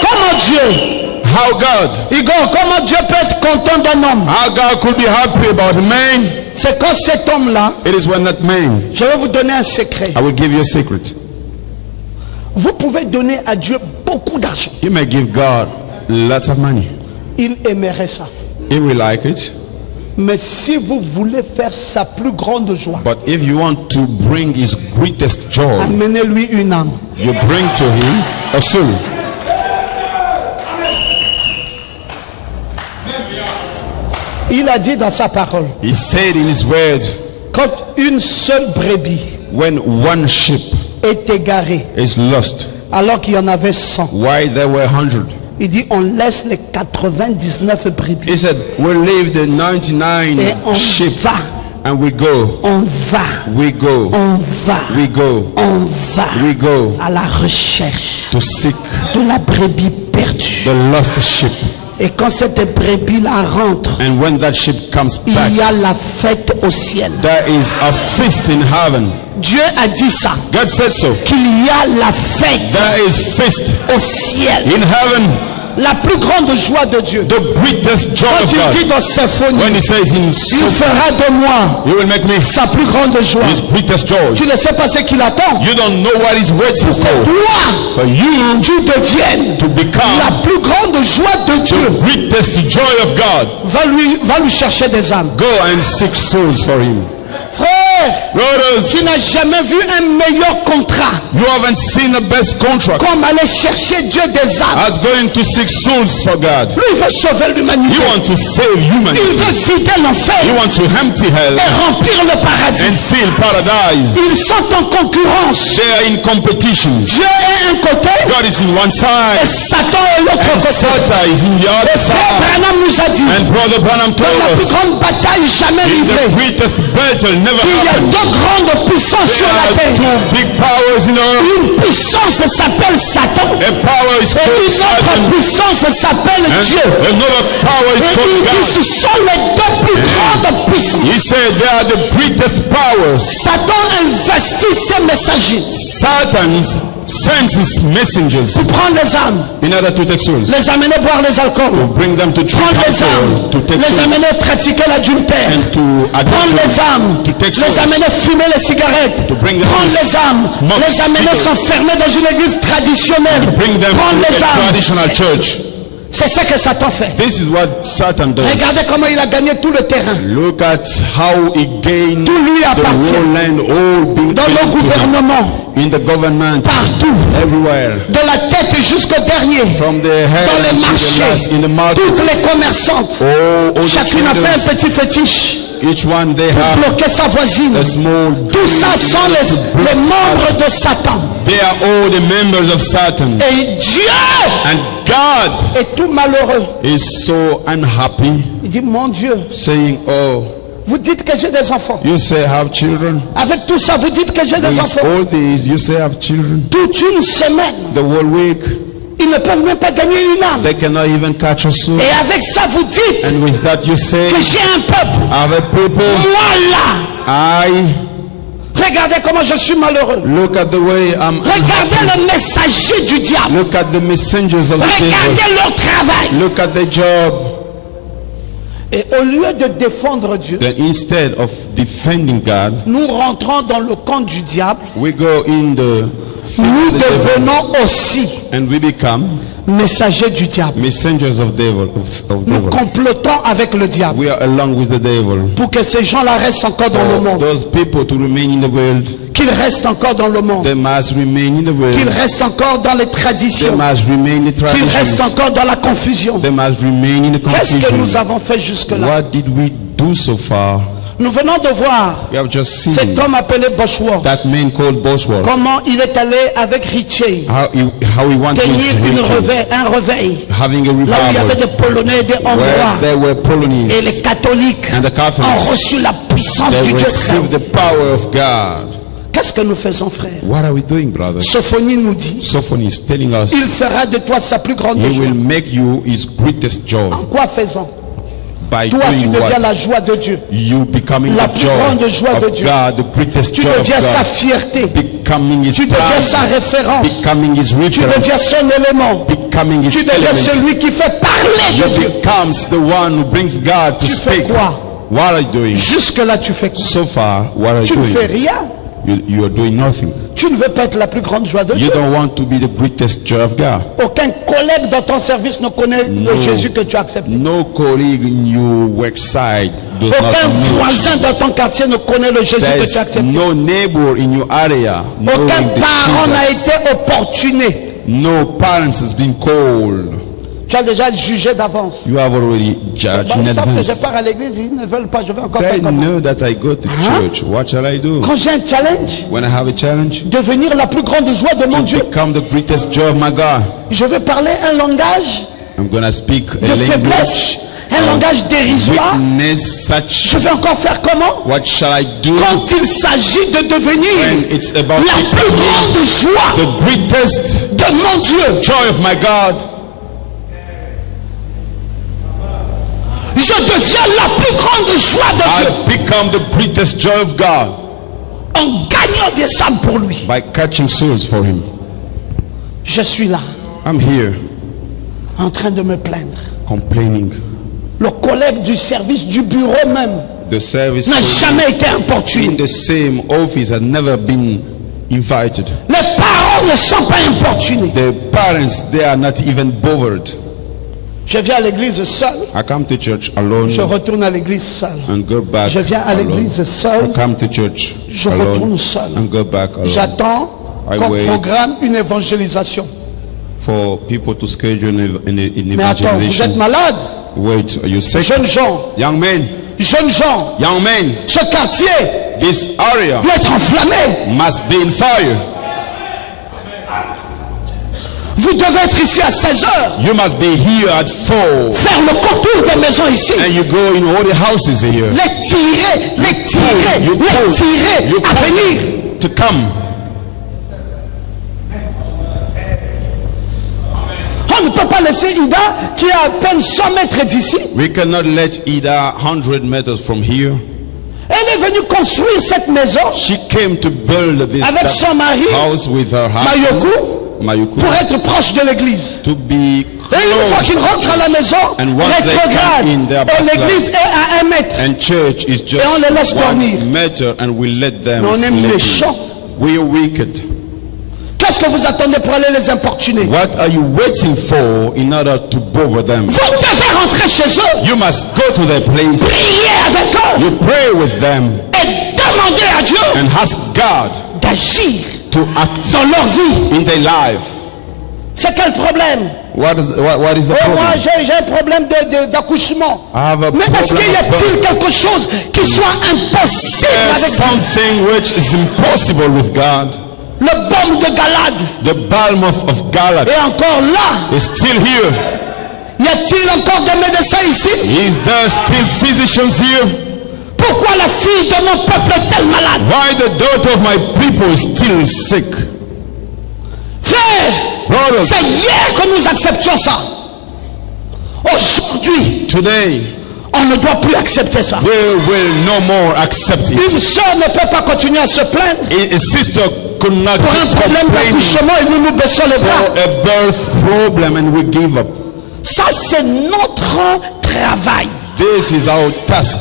Comment Dieu? How God? Igor, comment Dieu peut être content d'un homme? How God could be happy about a man? C'est quand cet homme-là, It is when that man. je vais vous donner un secret. I will give you a secret. Vous pouvez donner à Dieu beaucoup d'argent. You may give God lots of money. Il aimerait ça. He will like it. Mais si vous voulez faire sa plus grande joie, But if you want to bring his greatest joy, amenez-lui une âme. you bring to him a soul. Il a dit dans sa parole, He said in his word, quand une seule brebis when one sheep est égarée, is lost, alors qu'il y en avait 100, why there were 100? il dit on laisse les 99 brebis He said, we'll leave the et 99 on sheep va, and we go, on va, we go, on va, we go, on va we go à la recherche to seek de la brebis perdue. the lost sheep. Et quand cette brebis-là rentre, And when that sheep comes back, il y a la fête au ciel. there is a feast in heaven. Dieu a dit ça, God said so. qu'il y a la fête There is feast au ciel. in heaven. La plus grande joie de Dieu. The greatest joy Quand of il dit God. dans Symphonie, When he says in il Psalm, fera de moi he will make me sa plus grande joie. his greatest joy. Tu ne sais pas ce qu'il attend. You don't know what he's waiting Que for. toi, For you tu deviennes to become la plus grande joie de Dieu. the greatest joy of God. Va lui chercher des âmes. Go and seek souls for him. Frère, Brothers, tu n'as jamais vu un meilleur contrat you haven't seen the best contract comme aller chercher Dieu des âmes. as going to seek souls for God. Lui, il veut sauver l'humanité. You want to save Il humanity. veut vider l'enfer You want to empty hell et remplir le paradis. and fill paradise. Ils sont en concurrence. They are in competition. Dieu est un côté God is in one et side Satan est l'autre and côté. Satan is in the other Frère side. Branham nous a dit, And Brother Branham told dans la plus us grande bataille jamais in the livrée, greatest battle never il y a happened. deux grandes puissances sur There la are terre. two big powers in earth. Une puissance s'appelle Satan A power is et called une autre Satan. puissance s'appelle And Dieu. another power is Et called il dit, God. ce sont les deux plus grandes puissances. He said they are the greatest powers. Satan investit ses messagers Satan sends his messengers pour prendre les âmes, in order to take souls, les amener boire les alcools, bring them to drink prendre les alcohol, âmes, to take les souls, amener pratiquer l'adultère, and to prendre les adultery, âmes, to take les souls, amener fumer les cigarettes, to bring them prendre to les âmes, smoke les amener cigarettes, s'enfermer dans une église traditionnelle, bring them prendre to les a âmes. traditional church. C'est ce que Satan fait. This is what Satan does. Regardez comment il a gagné tout le terrain. Look at how he gained Tout lui the appartient. whole land, all being Dans given le to him. gouvernement, In the government, partout, everywhere, de la tête jusqu'au dernier, from the head dans les to the last, marchés, in the market. toutes les commerçantes. All the Chacune a fait traders, un petit fétiche. Each one they pour have bloquer sa voisine. a small. Tout ça sont les membres de Satan. They are all the members of Satan. Et Dieu And God est tout malheureux. is so unhappy, Il dit, mon Dieu, saying, oh, vous dites que j'ai des enfants. you say I have children. Avec tout ça, vous dites que j'ai des With enfants. all these, you say I have children. Toute une semaine, The whole week, ils ne peuvent même pas gagner une âme. they cannot even catch a soul. Et avec ça, vous dites And with that you say, que j'ai un peuple. I have a people. Moi là, regardez comment je suis malheureux. Look at the way I'm. Regardez le messager du diable. Look at the messengers of the devil. Regardez leur travail. Look at the job. Et au lieu de défendre Dieu, Then instead of defending God, nous rentrons dans le camp du diable. we go in the field Nous of the devil, devenons aussi and we become messagers du diable. messengers of devil. Nous complotons avec le diable We are along with the devil. pour que ces gens-là restent encore dans le For monde. those people to remain in the world, Qu'ils restent encore dans le monde. they must remain in the Qu'ils world. restent encore dans les They traditions. must remain in the Qu'ils restent traditions. encore dans la confusion. They must remain in the Qu'est-ce que nous confusion. avons fait jusque-là? What did we do so far? Nous venons de voir We have just seen cet homme appelé Bosworth. that man called Bosworth. Comment il est allé avec Ritchie How he wanted tenir to un réveil. having a Là où il y avait revival des Polonais et des where Hongrois. there were Et Polonese les catholiques and the ont Catholics. reçu la puissance They du Dieu received très haut. the power of God. Qu'est-ce que nous faisons, frère? What are we doing, brother? Sophonie nous dit, Sophon is telling us il fera de toi sa plus grande he joie. will make you his greatest joy Quoi faisons? by Toi, tu doing deviens what? la joie de Dieu. You becoming La the plus grande joy joie de of Dieu. God, the greatest Tu joy of deviens sa God. fierté. Becoming his Tu deviens sa plan, référence. becoming his Tu deviens reference, son élément. becoming his Tu deviens element. celui qui fait parler de You Dieu. becomes the one who brings God to Tu fais speak. quoi? What are you doing? Jusque-là, tu fais quoi? So far, what are Tu you ne fais doing? rien. You are doing nothing. Tu ne veux pas être la plus grande joie de You Dieu. don't want to be the greatest joy of God. Aucun collègue dans ton service ne connaît le Jésus que tu as accepté. No colleague in your workside does not Aucun know. voisin dans ton quartier ne connaît le Jésus que tu as There's accepté. no neighbor in your area knowing Aucun the parent n'a Jesus. été opportuné. No parents has been called. Tu as déjà jugé d'avance. You have already judged Bah, in ils savent que je advance. pars à l'église, ils ne veulent pas, je vais encore faire They comment? know that I go to church. What shall I do? Quand j'ai un challenge, When I have a challenge, devenir la plus grande joie de mon to Dieu, become the greatest joy of my God, je vais parler un langage I'm gonna speak a de faiblesse, language, un langage dérisoire. weakness, such. Je vais encore faire comment? What shall I do? Quand il s'agit de devenir When it's about la plus grande joie the greatest de mon Dieu, joy of my God, je deviens la plus grande joie de Dieu I become the greatest joy of God en gagnant des âmes pour lui. by catching souls for Him. Je suis là, I'm here en train de me plaindre. complaining. Le collègue du service du bureau même The service n'a in jamais été importuné. the same office has never been invited. Les parents ne sont pas importunés. The parents, they are not even bothered. Je viens à l'église seul, I come to church alone je retourne à l'église seul. and go back Je viens à alone. l'église seul, I come to church je alone retourne seul. and go back alone. J'attends I qu'on wait. programme une évangélisation. For people to schedule an Mais attends, vous êtes evangelization. malade. Wait, are you sick? Jeunes gens, Young men, jeunes gens, young men, ce quartier this area doit être enflammé. must be in fire. Vous devez être ici à 16 heures. You must be here at 4. Faire le contour des maisons ici. And you go in all the houses here. Les tirer, les tirer, You les pull. tirer You à venir. pull to come. On ne peut pas laisser Ida qui est à peine 100 mètres d'ici. We cannot let Ida 100 meters from here. Elle est venue construire cette maison She came to build this avec son mari, house with her husband, Mayoku, Mayuku, pour être proche de l'église. to be Et une fois close. qu'il rentre à la maison, And once they rétrograde. come in, they are Et l'église est à 1 mètre. And church is just Et on les laisse dormir. 1 meter and we let them Mais on est sleep. méchants. We are wicked. Qu'est-ce que vous attendez pour aller les importuner? What are you waiting for in order to bother them? Vous devez rentrer chez eux, You must go to their place. prier avec eux You pray with them et demander à Dieu and ask God d'agir to act dans leur vie. in their life. C'est quel problème? What is the Oh, moi problem? j'ai un problème d'accouchement. I have a Mais est-ce qu'il y problem of a-t-il birth. quelque chose qui soit impossible There's avec Dieu? something which is impossible with God. Le baume de Galade The balm of Galilee est encore là. is still here. Y a-t-il encore des médecins ici? Is there still physicians here? Pourquoi la fille de mon peuple est-elle malade? Why the daughter of my people is still sick? Frère, Brothers, c'est hier que nous acceptions ça. Aujourd'hui, today on ne doit plus accepter ça. we will no more accept it. Une soeur ne peut pas continuer à se plaindre A sister could not pour un keep problème complaining d'accouchement et nous nous baissons les bras. for a birth problem and we give up. Ça, c'est notre travail. This is our task.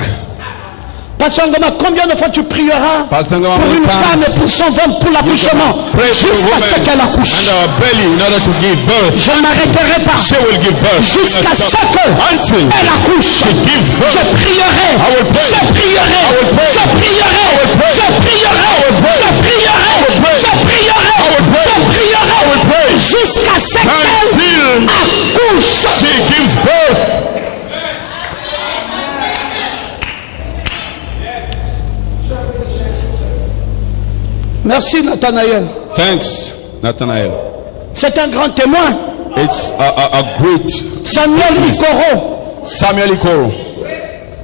Pasteur Ngoma, combien de fois tu prieras Pastor Ngoma, pour how une many femme times et pour son ventre pour l'accouchement pray for a jusqu'à ce woman qu'elle accouche? and her belly in order to give birth. Je ne m'arrêterai pas She will give birth. jusqu'à ce Until qu'elle accouche. she gives birth. Je prierai, I will pray. je prierai, I will pray. je prierai, I will pray. je prierai, I will pray. je prierai, I will pray. je prierai, I will pray. je prierai I will pray. jusqu'à ce qu'elle Until accouche. she gives birth. Merci Nathanaël. Thanks, Nathanael. C'est un grand témoin. It's a great Samuel Ikoro, Samuel Ikoro.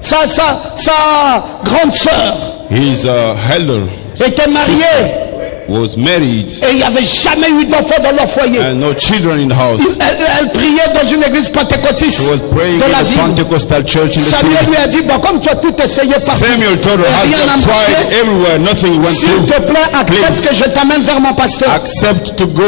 sa grande sœur, His elder était mariée was married et il n'y avait jamais eu d'enfant dans leur foyer. and no children in the house. Elle priait dans une église pentecôtiste She was praying de in la a ville. Pentecostal church in the Samuel city. lui a dit, bon, comme tu as tout essayé partout, Samuel told her, et rien n'a "Has tried marché, everywhere, nothing went s'il through. te plaît, accepte Please. que je t'amène vers mon pasteur. Accept to go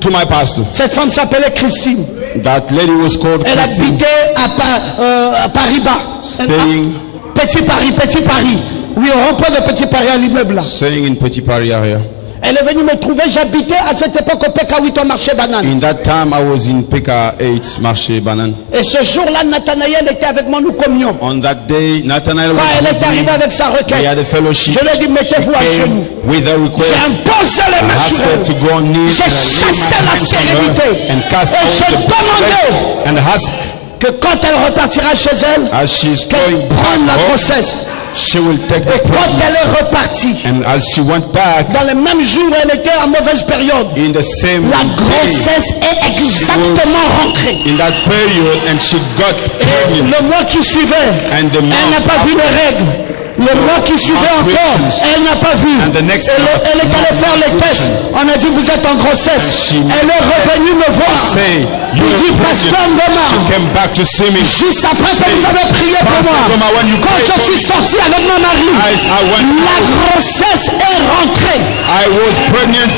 to my pastor." Cette femme s'appelait Christine. That lady was called Elle Christine. habitait à Paris-Bas. Staying- Petit Paris, Petit Paris. Oui, on remplit de Petit Paris à l'immeuble là. Staying in Petit Paris area. Elle est venue me trouver, j'habitais à cette époque au PK8 au marché banane. In that time, I was in PK8 Marché Banan. Et ce jour-là, Nathanaël était avec moi, nous communions. On that day, Nathanael Quand was elle est with arrivée me. avec sa We requête, had a fellowship. je lui ai dit, mettez-vous à She genoux. came with a J'ai request. imposé les I mains asked sur her to elle. go on knees J'ai and I laid chassé my la hands on stérilité. her and cast Et out je the demandais plague and asked que quand elle repartira chez elle, as she's qu'elle going prenne la back home, grossesse. she will take Et the quand elle pregnancy. est repartie, And as she went back dans le même jour où elle était en mauvaise période, in the same la day, grossesse est exactement rentrée. in that period, and she got Et pregnant. le mois qui suivait, And the elle n'a month pas vu les règles. Le mois qui suivait encore, elle n'a pas vu. And the next Elle est allée faire les tests. On a dit vous êtes en grossesse. And she- Elle est revenue me voir. Say, Je you're dis Pasteur pregnant. Ngoma, She came back to see me. juste après que vous avez prié pour Pastor moi, Ngoma, when you quand prayed je for suis me, sorti avec mon mari, I went la out. grossesse est rentrée. I was pregnant.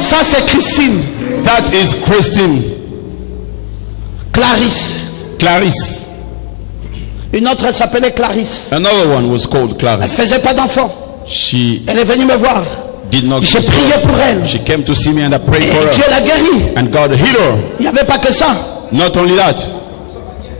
Ça c'est Christine, That is Christine. Clarisse. Clarisse. Une autre elle s'appelait Clarisse. Another one was called Elle ne Clarisse. faisait pas d'enfant. She Elle est venue me voir. did not J'ai give prié birth. pour elle. She came to see me and I prayed Et for Dieu her. l'a guérie. And God healed her. Il n'y avait pas que ça. Not only that,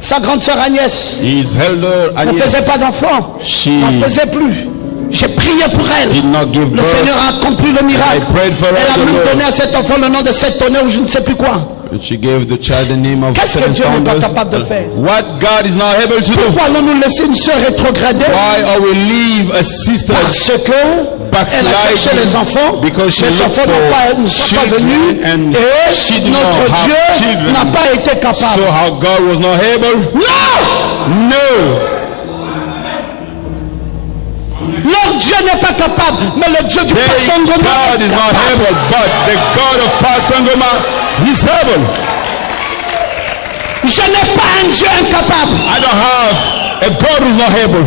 Sa grande sœur Agnès his elder ne faisait Agnès pas d'enfant. She N'en faisait plus. J'ai prié pour elle. did not give Le birth. Seigneur a accompli le miracle. I prayed for her, Elle a the même Lord. donné à cet enfant le nom de cet tonnerre ou je ne sais plus quoi. And she gave the child the name of Qu'est-ce que seven Dieu n'est pas founders. capable de faire? What God is not able to do. Pourquoi allons-nous laisser une sœur rétrogradée? Why are we leave a sister Parce que elle a cherché les enfants. because she Les looked enfants for ne sont pas children venus and et she did notre not have Dieu children. n'a pas été So capable. how God was not able? Non! No. Leur Dieu n'est pas capable, mais le Dieu du Pasteur Ngoma God est is not capable. able, but the God of Pastor Ngoma, he's able. Je n'ai pas un Dieu incapable. I don't have a God who's not able.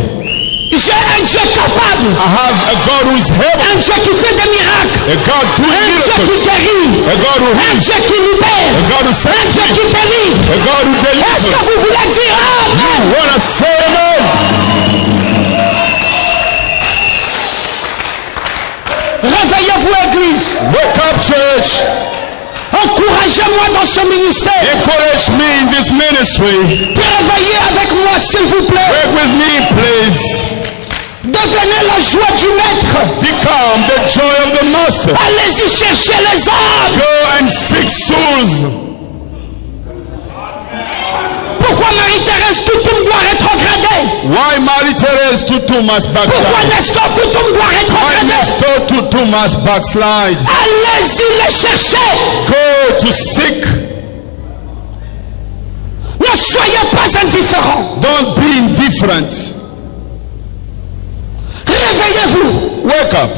J'ai un Dieu capable. I have a God who is able. Un Dieu qui fait des miracles. A God doing Un Dieu qui miracles. guérit. A God who Un heals. Dieu qui libère. A God who Un sets Dieu free. qui délivre. A God who Est-ce que delivers. vous voulez dire Amen? Wanna say amen? Réveillez-vous, Église. Wake up, church. Encouragez-moi dans ce ministère. Encourage me in this ministry. Travaillez avec moi, s'il vous plaît. Work with me, please. De Devenez la joie du maître. Become the joy of the master. Allez-y chercher les âmes. Go and seek souls. Pourquoi Marie-Thérèse Toutoum doit rétrograder? Why Marie-Thérèse Toutoum must Pourquoi backslide? Nestor Toutoum doit Why rétrograder? Nestor Toutoum must backslide? Allez-y les chercher. Go to seek. Ne soyez pas indifférents. Don't be indifferent. Réveillez-vous. Wake up.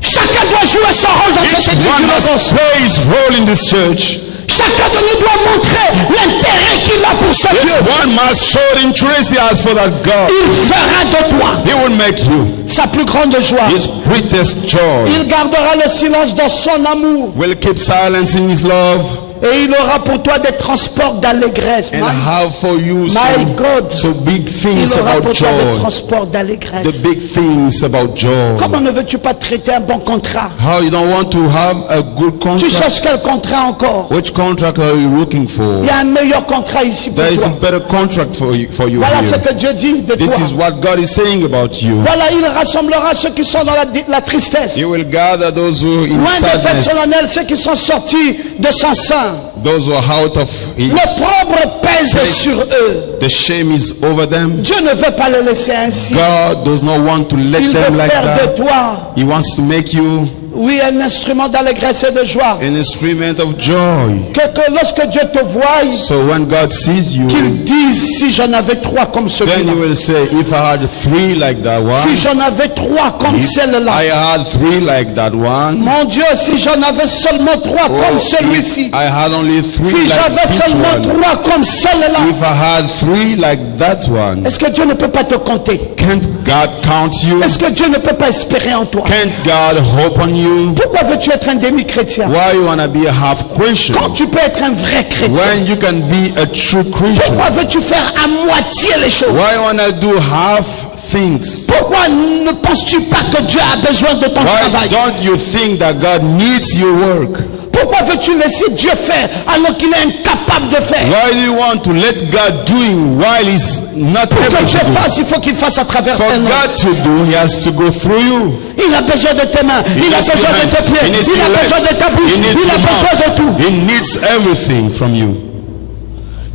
Chacun doit jouer son rôle dans cette Each église one du must Logos. play his role in this church. Chacun de nous doit montrer l'intérêt qu'il a pour ce Dieu. One must show the interest he has for that God. Il fera de toi He will make you sa plus grande joie. his greatest joy. Il gardera le silence dans son amour. Will keep silence in his love Et il aura pour toi des transports d'allégresse. and have for you My God. so big Il things aura about pour toi des joy. transports The d'allégresse. big things about joy. Comment ne veux-tu pas traiter un bon contrat? How you don't want to have a good Tu contract? cherches quel contrat encore? Which contract are you looking for? Il y a un meilleur contrat ici pour There is a toi. better contract for you Voilà ce here. que Dieu dit de This toi. is what God is saying about you. Voilà, il rassemblera ceux qui sont dans la tristesse. He will gather those who are in Loin des fêtes sadness, solennelles, ceux qui sont sortis de son sein. those who are out of his. L'opprobre pèse sur eux. The shame is over them. Dieu ne veut pas les laisser ainsi. God does not want to let Il them veut like faire that. de toi, He wants to make you oui, un instrument d'allégresse et de joie. an instrument of joy. Que lorsque Dieu te voie, So when God sees you, qu'il dise, si j'en avais 3 comme then celui-là, you will say, if I had 3 like that si one, j'en avais 3 comme if celle-là, I had 3 like that one, mon Dieu, si j'en avais seulement 3 comme or celui-ci, if I had only 3 si like j'avais this seulement one, 3 comme celle-là, if I had 3 like that one, est-ce que Dieu ne peut pas te compter? can't God count you? Est-ce que Dieu ne peut pas espérer en toi? Can't God hope on you? Pourquoi veux-tu être un demi-chrétien Why you wanna be a half Christian quand tu peux être un vrai chrétien? when you can be a true Christian? Pourquoi veux-tu faire à moitié les choses? Why you wanna do half things? Pourquoi ne penses-tu pas que Dieu a besoin de ton Why travail? don't you think that God needs your work? Pourquoi veux-tu laisser Dieu faire alors qu'il est incapable de faire? Why do you want to let God doing while He's not Pour able que to Dieu do? fasse, il faut qu'il fasse à travers For tes mains. God to do, He has to go through you. Il a besoin de tes mains, il a needs besoin your de tes hands. pieds, He needs il a your besoin legs. de ta bouche, He needs il a your besoin de mouth. tout. He needs everything from you.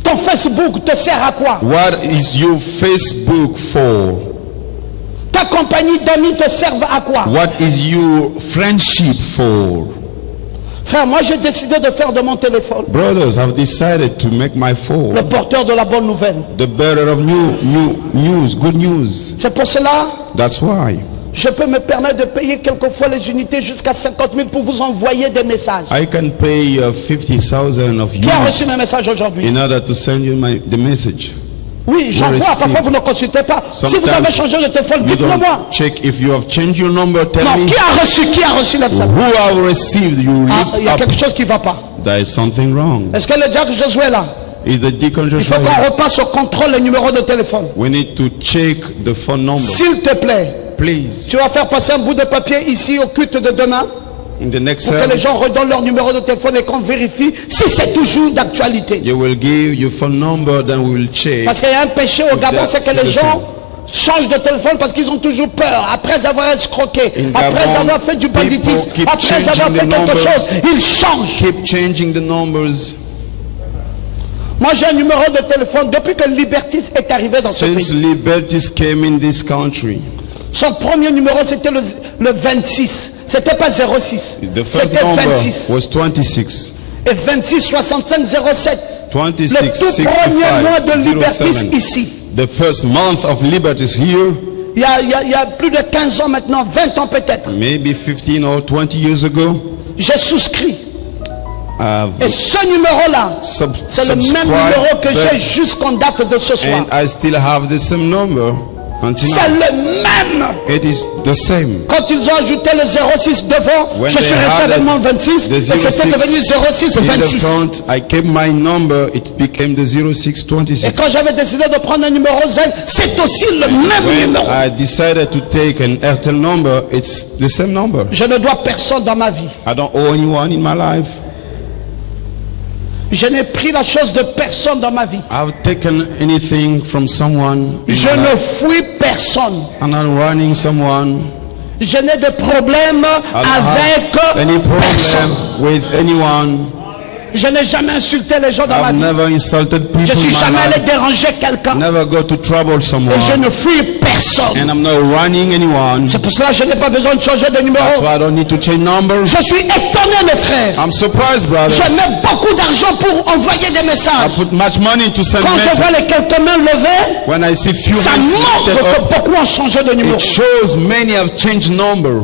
Ton Facebook te sert à quoi? What is your Facebook for? Ta compagnie d'amis te sert à quoi? What is your friendship for? Frère, moi j'ai décidé de faire de mon téléphone Brothers, I've decided to make my le phone porteur de la bonne nouvelle. the bearer of news, good news. C'est pour cela That's why je peux me permettre de payer quelquefois les unités jusqu'à 50 000 pour vous envoyer des messages. I can pay 50,000 of Qui a reçu units mes messages aujourd'hui? in order to send you the message. Oui, j'envoie, receive. parfois vous ne consultez pas. Si vous Sometimes avez changé de téléphone, You dites-le don't moi. check if you have changed your number. Tell Non, me qui a reçu la who have received. You Ah, lift il y a up. quelque chose qui ne va pas. There is something wrong. Est-ce que le diacre Josué est là? Is the deacon Il Joshua faut here? qu'on repasse au contrôle les numéros de téléphone. We need to check the phone number. S'il te plaît, Please, tu vas faire passer un bout de papier ici au culte de demain in the next pour que les service, gens redonnent leur numéro de téléphone et qu'on vérifie si c'est toujours d'actualité. you will give your phone number, then we will check. Parce qu'il y a un péché au Gabon, c'est que les c'est gens changent de téléphone parce qu'ils ont toujours peur. Après avoir escroqué, In après Gabon, avoir fait du banditisme, people keep après avoir changing fait the quelque numbers. chose, ils changent. Keep changing the numbers. Moi j'ai un numéro de téléphone depuis que Libertis est arrivé dans ce Since pays. liberties came in this country, Son premier numéro c'était le 26. C'était pas 06. the first C'était number 26. was 26. Et 26 65 07. 26, Le tout premier mois de 65, Libertis 07. ici. The first month of liberties here, Il y a plus de 15 ans maintenant, 20 ans peut-être. maybe 15 or 20 years ago, J'ai souscrit. I've Et ce numéro-là, c'est le même numéro que j'ai jusqu'en date de ce soir. and I still have the same number until C'est now. le même. It is the same. Quand ils ont ajouté le 06 devant, When je they suis resté added avec mon 26 the et c'était 06 devenu 06 in the 26. front, I kept my number, it became the Et 0626. quand j'avais décidé de prendre un numéro zen, c'est aussi le même When numéro. I decided to take an Airtel number, it's the same number. Je ne dois personne dans ma vie. I don't owe anyone in my life. Je n'ai pris la chose de personne dans ma vie. I've taken anything from someone. Je ne fuis personne. I'm not running someone. Je n'ai de problème avec Any personne. problem with anyone? Je n'ai jamais insulté les gens dans ma I've vie. never insulted people Je in suis my jamais allé life. déranger quelqu'un. Never go to trouble Et je someone. ne fuis personne. And I'm not running anyone. C'est pour cela que je n'ai pas besoin de changer de numéro. That's why I don't need to change numbers. Je suis étonné, mes frères. I'm surprised, brothers. Je mets beaucoup d'argent pour envoyer des I messages. put much money to send Quand je messages. vois les quelques mains levées, When I see few ça hands montre lifted que up, beaucoup ont changé de numéro. it shows many have changed number.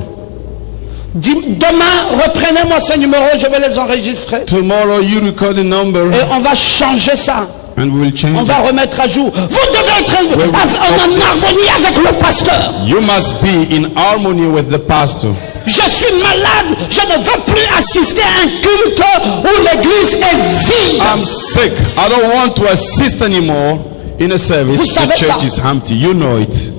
Demain, reprenez-moi ces numéros, je vais les enregistrer. Tomorrow you record a number Et on va changer ça. and we will change On va it. remettre à jour. Vous devez être en harmonie avec le pasteur. You must be in harmony with the pastor. Je suis malade, je ne veux plus assister à un culte où l'église est vide. I'm sick. I don't want to assist anymore in a Vous service. The savez ça. church is empty. You know it.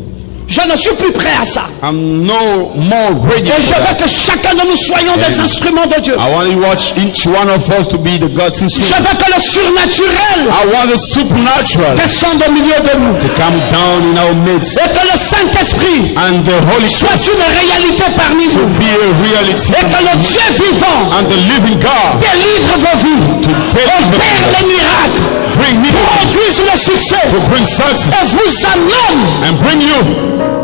Je ne suis plus prêt à ça. I'm no more ready Et for je veux that. que chacun de nous soyons des instruments de Dieu. I want to watch each one of us to be the God's Je instrument. veux que le surnaturel I want the supernatural descende au milieu de nous. to come down in our midst Et que le Saint-Esprit and the Holy soit Spirit une réalité parmi to nous. be a reality Et que le Dieu vivant and the living God délivre vos vies, to deliver, opère les miracles, bring me produise le succès to bring et success vous amène and bring you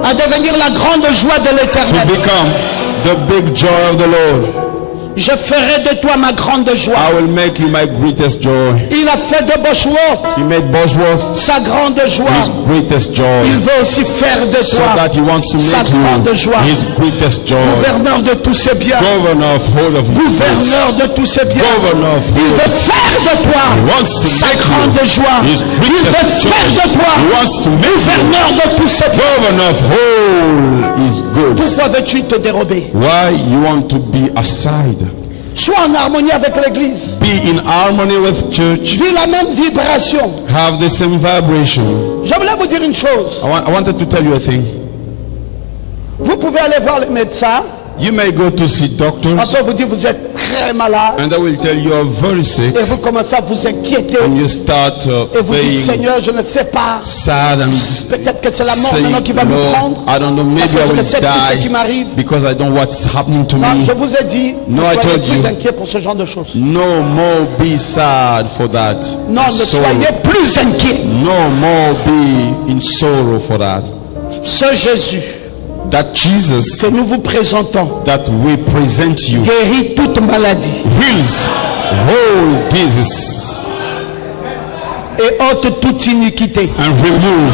à devenir la grande joie de to l'Éternel. become the big joy of the Lord. Je ferai de toi ma grande joie. I will make you my greatest joy. Il a fait de Bosworth He made Bosworth sa grande joie. his greatest joy, Il veut aussi faire de so toi that he wants to sa make grande you joie. his greatest joy. Gouverneur de tous ses biens. Governor of whole of his Gouverneur goods. de tous ses biens. Governor of Il whole veut of faire de toi wants to sa make grande you joie. his Il veut greatest joy. faire de toi He wants to make you gouverneur de tous ses biens. governor of whole his goods. Pourquoi veux-tu te dérober? Why you want to be aside? Sois en harmonie avec l'église. Be in harmony with church. Vis la même vibration. Have the same vibration. Je voulais vous dire une chose. I wanted to tell you a thing. Vous pouvez aller voir les médecins. You may go to see doctors Après vous dire vous êtes très malade. and they will tell you you're very sick Et vous commencez à vous inquiéter. and you start Et vous dites being Seigneur, je ne sais pas. sad and Peut-être que c'est la mort say, maintenant qui va me Lord, prendre. I don't know, Parce maybe que I je ne will sais plus ce qui die m'arrive. because I don't know what's happening to Non, me. je vous ai dit, No, ne I soyez told plus you. inquiets pour ce genre de choses. No more be sad for that. Non, ne sorrow. soyez plus inquiets. No more be in sorrow for that. Ce Jésus That Jesus que nous vous présentons that we present you guérit toute maladie heals whole disease et ôte toute iniquité. and remove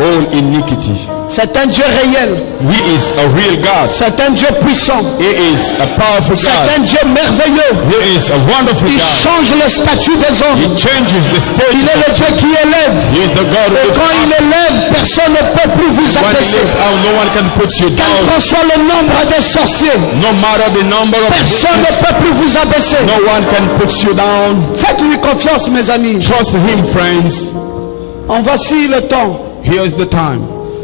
all iniquity. C'est un Dieu réel. He is a real God. C'est un Dieu puissant. He is a powerful C'est God. un Dieu merveilleux. He is a wonderful Il God. change le statut des He hommes. changes the state. Il est le Dieu qui élève. He is the God Et who quand il élève, personne ne peut plus vous when he abaisser. lives out, no one can put you Quel down. qu'en soit le nombre des sorciers, No matter the number of personne ne people, peut plus vous abaisser. no one can put you down. Faites-lui confiance, mes amis. Trust him, friends. En voici le temps. Here is the time.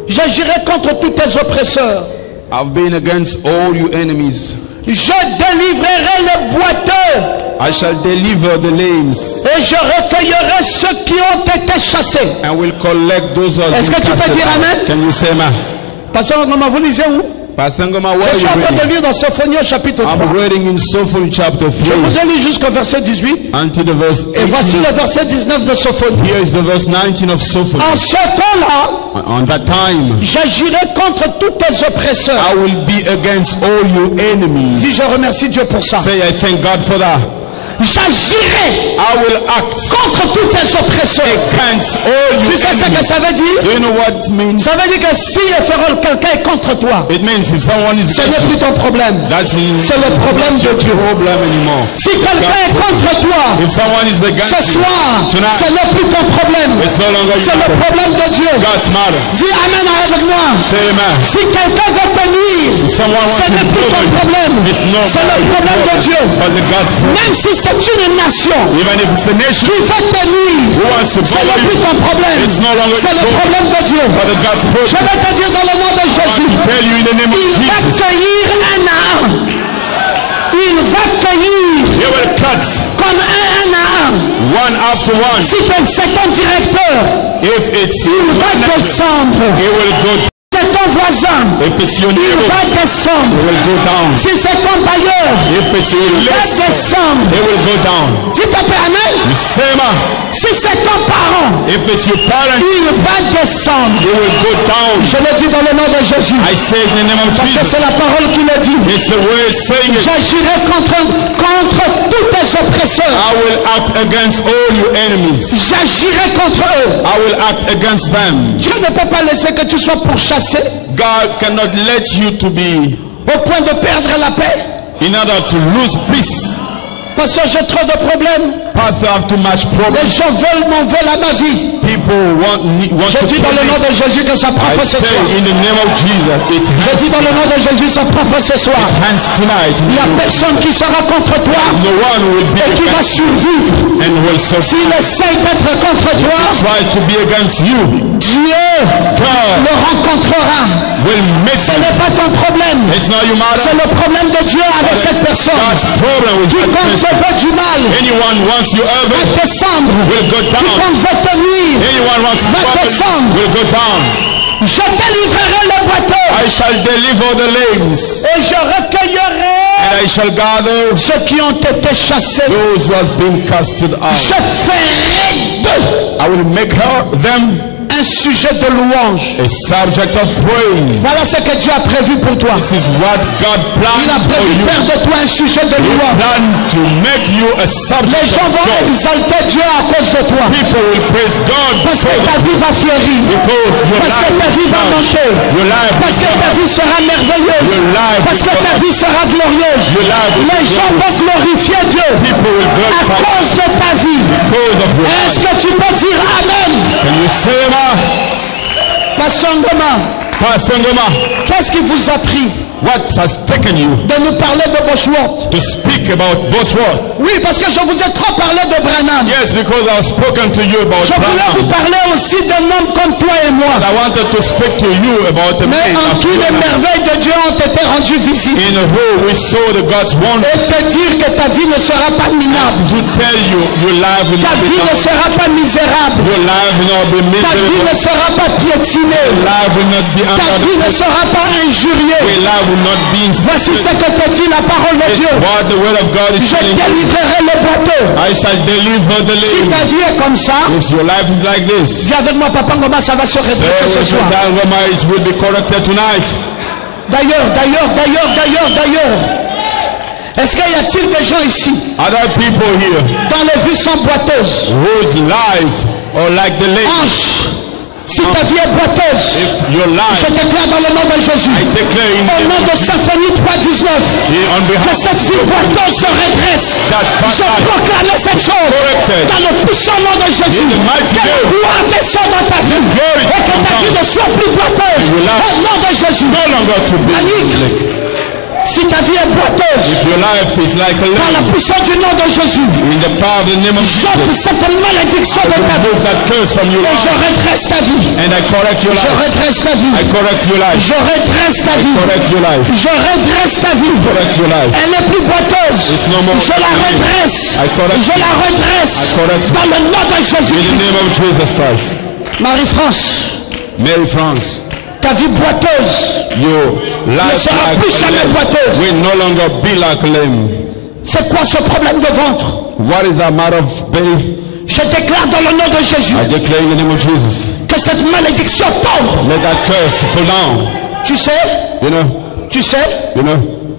J'agirai contre tous tes oppresseurs. I've been against all you enemies. Je délivrerai les boiteux I shall deliver the lames et je recueillerai ceux qui ont été chassés. and will collect those who have Est-ce been que tu peux casted dire out. amen? Can you say amen? Pasteur Ngoma, vous lisez où? Pastor Ngoma, where Je are suis en you train de reading? lire dans Sophonie au chapitre 3. I'm reading in Sophonie chapter Je vous 3 ai lu jusqu'au verset 18. until the verse Et voici 18. le verset 19 de Sophonie. Here is the verse 19 of Sophonie. En ce temps-là, On that time, j'agirai contre tous tes oppresseurs. I will be against all your Dis, enemies. je remercie Dieu pour ça. Say, I thank God for that. J'agirai I will act contre tous tes oppresseurs. against all your Tu sais ce que enemies. ça veut dire? Do you know what it means? Ça veut dire que si quelqu'un est contre toi, It means if someone is ce n'est against plus you, ton problème. that's C'est le problème de Dieu. problem anymore. Si quelqu'un est contre toi, If someone is ce against you, soir, tonight, ce n'est plus ton problème. it's no longer C'est le your problème de Dieu. God's matter. Dis Amen avec moi. Say amen. Si quelqu'un veut te nuire, If someone wants ce to n'est plus ton bother you, problème. it's no C'est le problème de Dieu. but the God's problem. Même si c'est une nation Even if it's a nation qui veut te nuire, who wants to ce bother n'est plus you, ton problème. it's no longer C'est le your problem, problème de Dieu. but the God's Je problem. vais te dire dans le nom de I want Jésus. to tell you in the name of Il va Jesus. cueillir un à un. Il va cueillir He will cut comme un à un. one after one. Si c'est ton directeur, If it's il va descendre. he will go. C'est ton voisin, If it's your il neighbor, va he descendre. will go down. Si c'est ton bailleur, If it's your il va listener, descendre. he will go down. Tu te permets? You say, man, Si c'est ton parent, if it's your parent, il va descendre. he will go down. Je le dis dans le nom de Jésus. I say it in the name of Parce que Jesus. c'est la parole qui le dit. It's the word saying it. J'agirai contre tous tes oppresseurs. I will act against all your enemies. J'agirai contre eux. I will act against them. Dieu ne peut pas laisser que tu sois pourchassé God cannot let you to be au point de perdre la paix. in order to lose peace. Parce que j'ai trop de problèmes. Pastor, I have too much problems. Les gens m'en veulent à ma vie. People want Je to dis dans kill le nom me. de Jésus que ça prend I feu ce say soir. in the name of Jesus, it Je dis dans le nom de Jésus, ça prend feu ce soir. hands tonight. Il n'y a personne qui sera contre toi No one will be et qui va against survivre. and will survive. S'il essaye d'être contre toi, Tries to be against you. Dieu God le rencontrera. will make Ce it. n'est pas ton problème. It's not your C'est matter. le problème de Dieu avec cette personne. God's problem with that Quiconque person. te veut du mal Anyone wants you va over descendre. will go down. Quiconque veut te nuire, Anyone wants va to descendre. will go down. Je délivrerai le boiteux I shall deliver the lambs, et je recueillerai and I shall gather ceux qui ont été chassés. those who has been casted out. Je ferai d'eux I will make them un sujet de louange. a subject of praise. Voilà ce que Dieu a prévu pour toi. This is what God Il a planned for prévu you. faire de toi un sujet de He louange. planned to make you a Les subject gens of vont joy. exalter Dieu à cause de toi. People will praise God Parce que ta vie va fleurir. because your Parce que life ta vie va will monter. Your life Parce que will ta vie sera merveilleuse. Your life Parce que will ta vie sera glorieuse. Your life will Les be gens vont glorifier Dieu People will à glorify cause de ta vie. because of your Est-ce life. que tu peux dire Amen? Can you say that? Pasteur Ngoma, Pastor Ngoma, qu'est-ce qui vous a pris what has taken you de nous parler de Bosworth? to speak about Bosworth? Oui, parce que je vous ai trop parlé de Branham. Yes, because I've spoken to you about Je voulais vous Branham. parler aussi d'un homme comme toi et moi. I wanted to speak to you about the Mais man en of qui les Branham, merveilles de Dieu ont été rendues visibles. in who we saw the God's Et wonder. c'est dire que ta vie ne sera pas minable. To tell you, your life will Ta not be vie ne down. sera pas misérable. Your life will not be Ta vie ne miserable. sera pas piétinée. Your life will not be Ta under vie ne the sera pas Your injuriée. life will not be Voici ce insulted. que te dit la parole de It's Dieu. what the word of God is Je telling you. délivrerai le boiteux. I shall deliver the Si lame. ta vie est comme ça, If your life is like this, dis avec moi, Papa Ngoma, ça va se say redresser ce with soir. the Dangoma, it will be corrected tonight. D'ailleurs, est-ce qu'il y a-t-il des gens ici Other people here dans les vies sont boiteuses? whose life or like the lame, Ange, si ta vie est boiteuse, if your je life, déclare dans le nom de Jésus, I declare in au nom the de Symphonie 3:19, on que behalf cette vie boiteuse se redresse. Je proclame cette chose dans le puissant nom de Jésus. In the mighty Que la name. gloire descende dans ta vie glory et que ta come vie down. ne soit plus boiteuse. You will Au nom de Jésus. no longer to be Annick, like. si ta vie est boiteuse, If your life is like a par la lame, puissance du nom de Jésus, in the power of the name of j'ôte Jesus, cette malédiction de ta vie remove that curse from your et je life, redresse ta vie. and I correct your Je life. redresse ta vie. I correct your life. Je redresse ta vie. Correct your life. Je redresse ta vie. Correct your life. Elle n'est plus boiteuse. It's no more. Je la redresse. I correct Je la redresse. I correct Dans le nom de In the Jésus. name of Jesus Christ. Marie-France, Mary France, ta vie boiteuse your ne life sera like plus a jamais lamb boiteuse. will no longer be like a lamb. C'est quoi ce problème de ventre? What is that matter of belly? Je déclare dans le nom de Jésus I declare in the name of Jesus. que cette malédiction tombe. Let that curse fall down. Tu sais? You know? Tu sais? You know?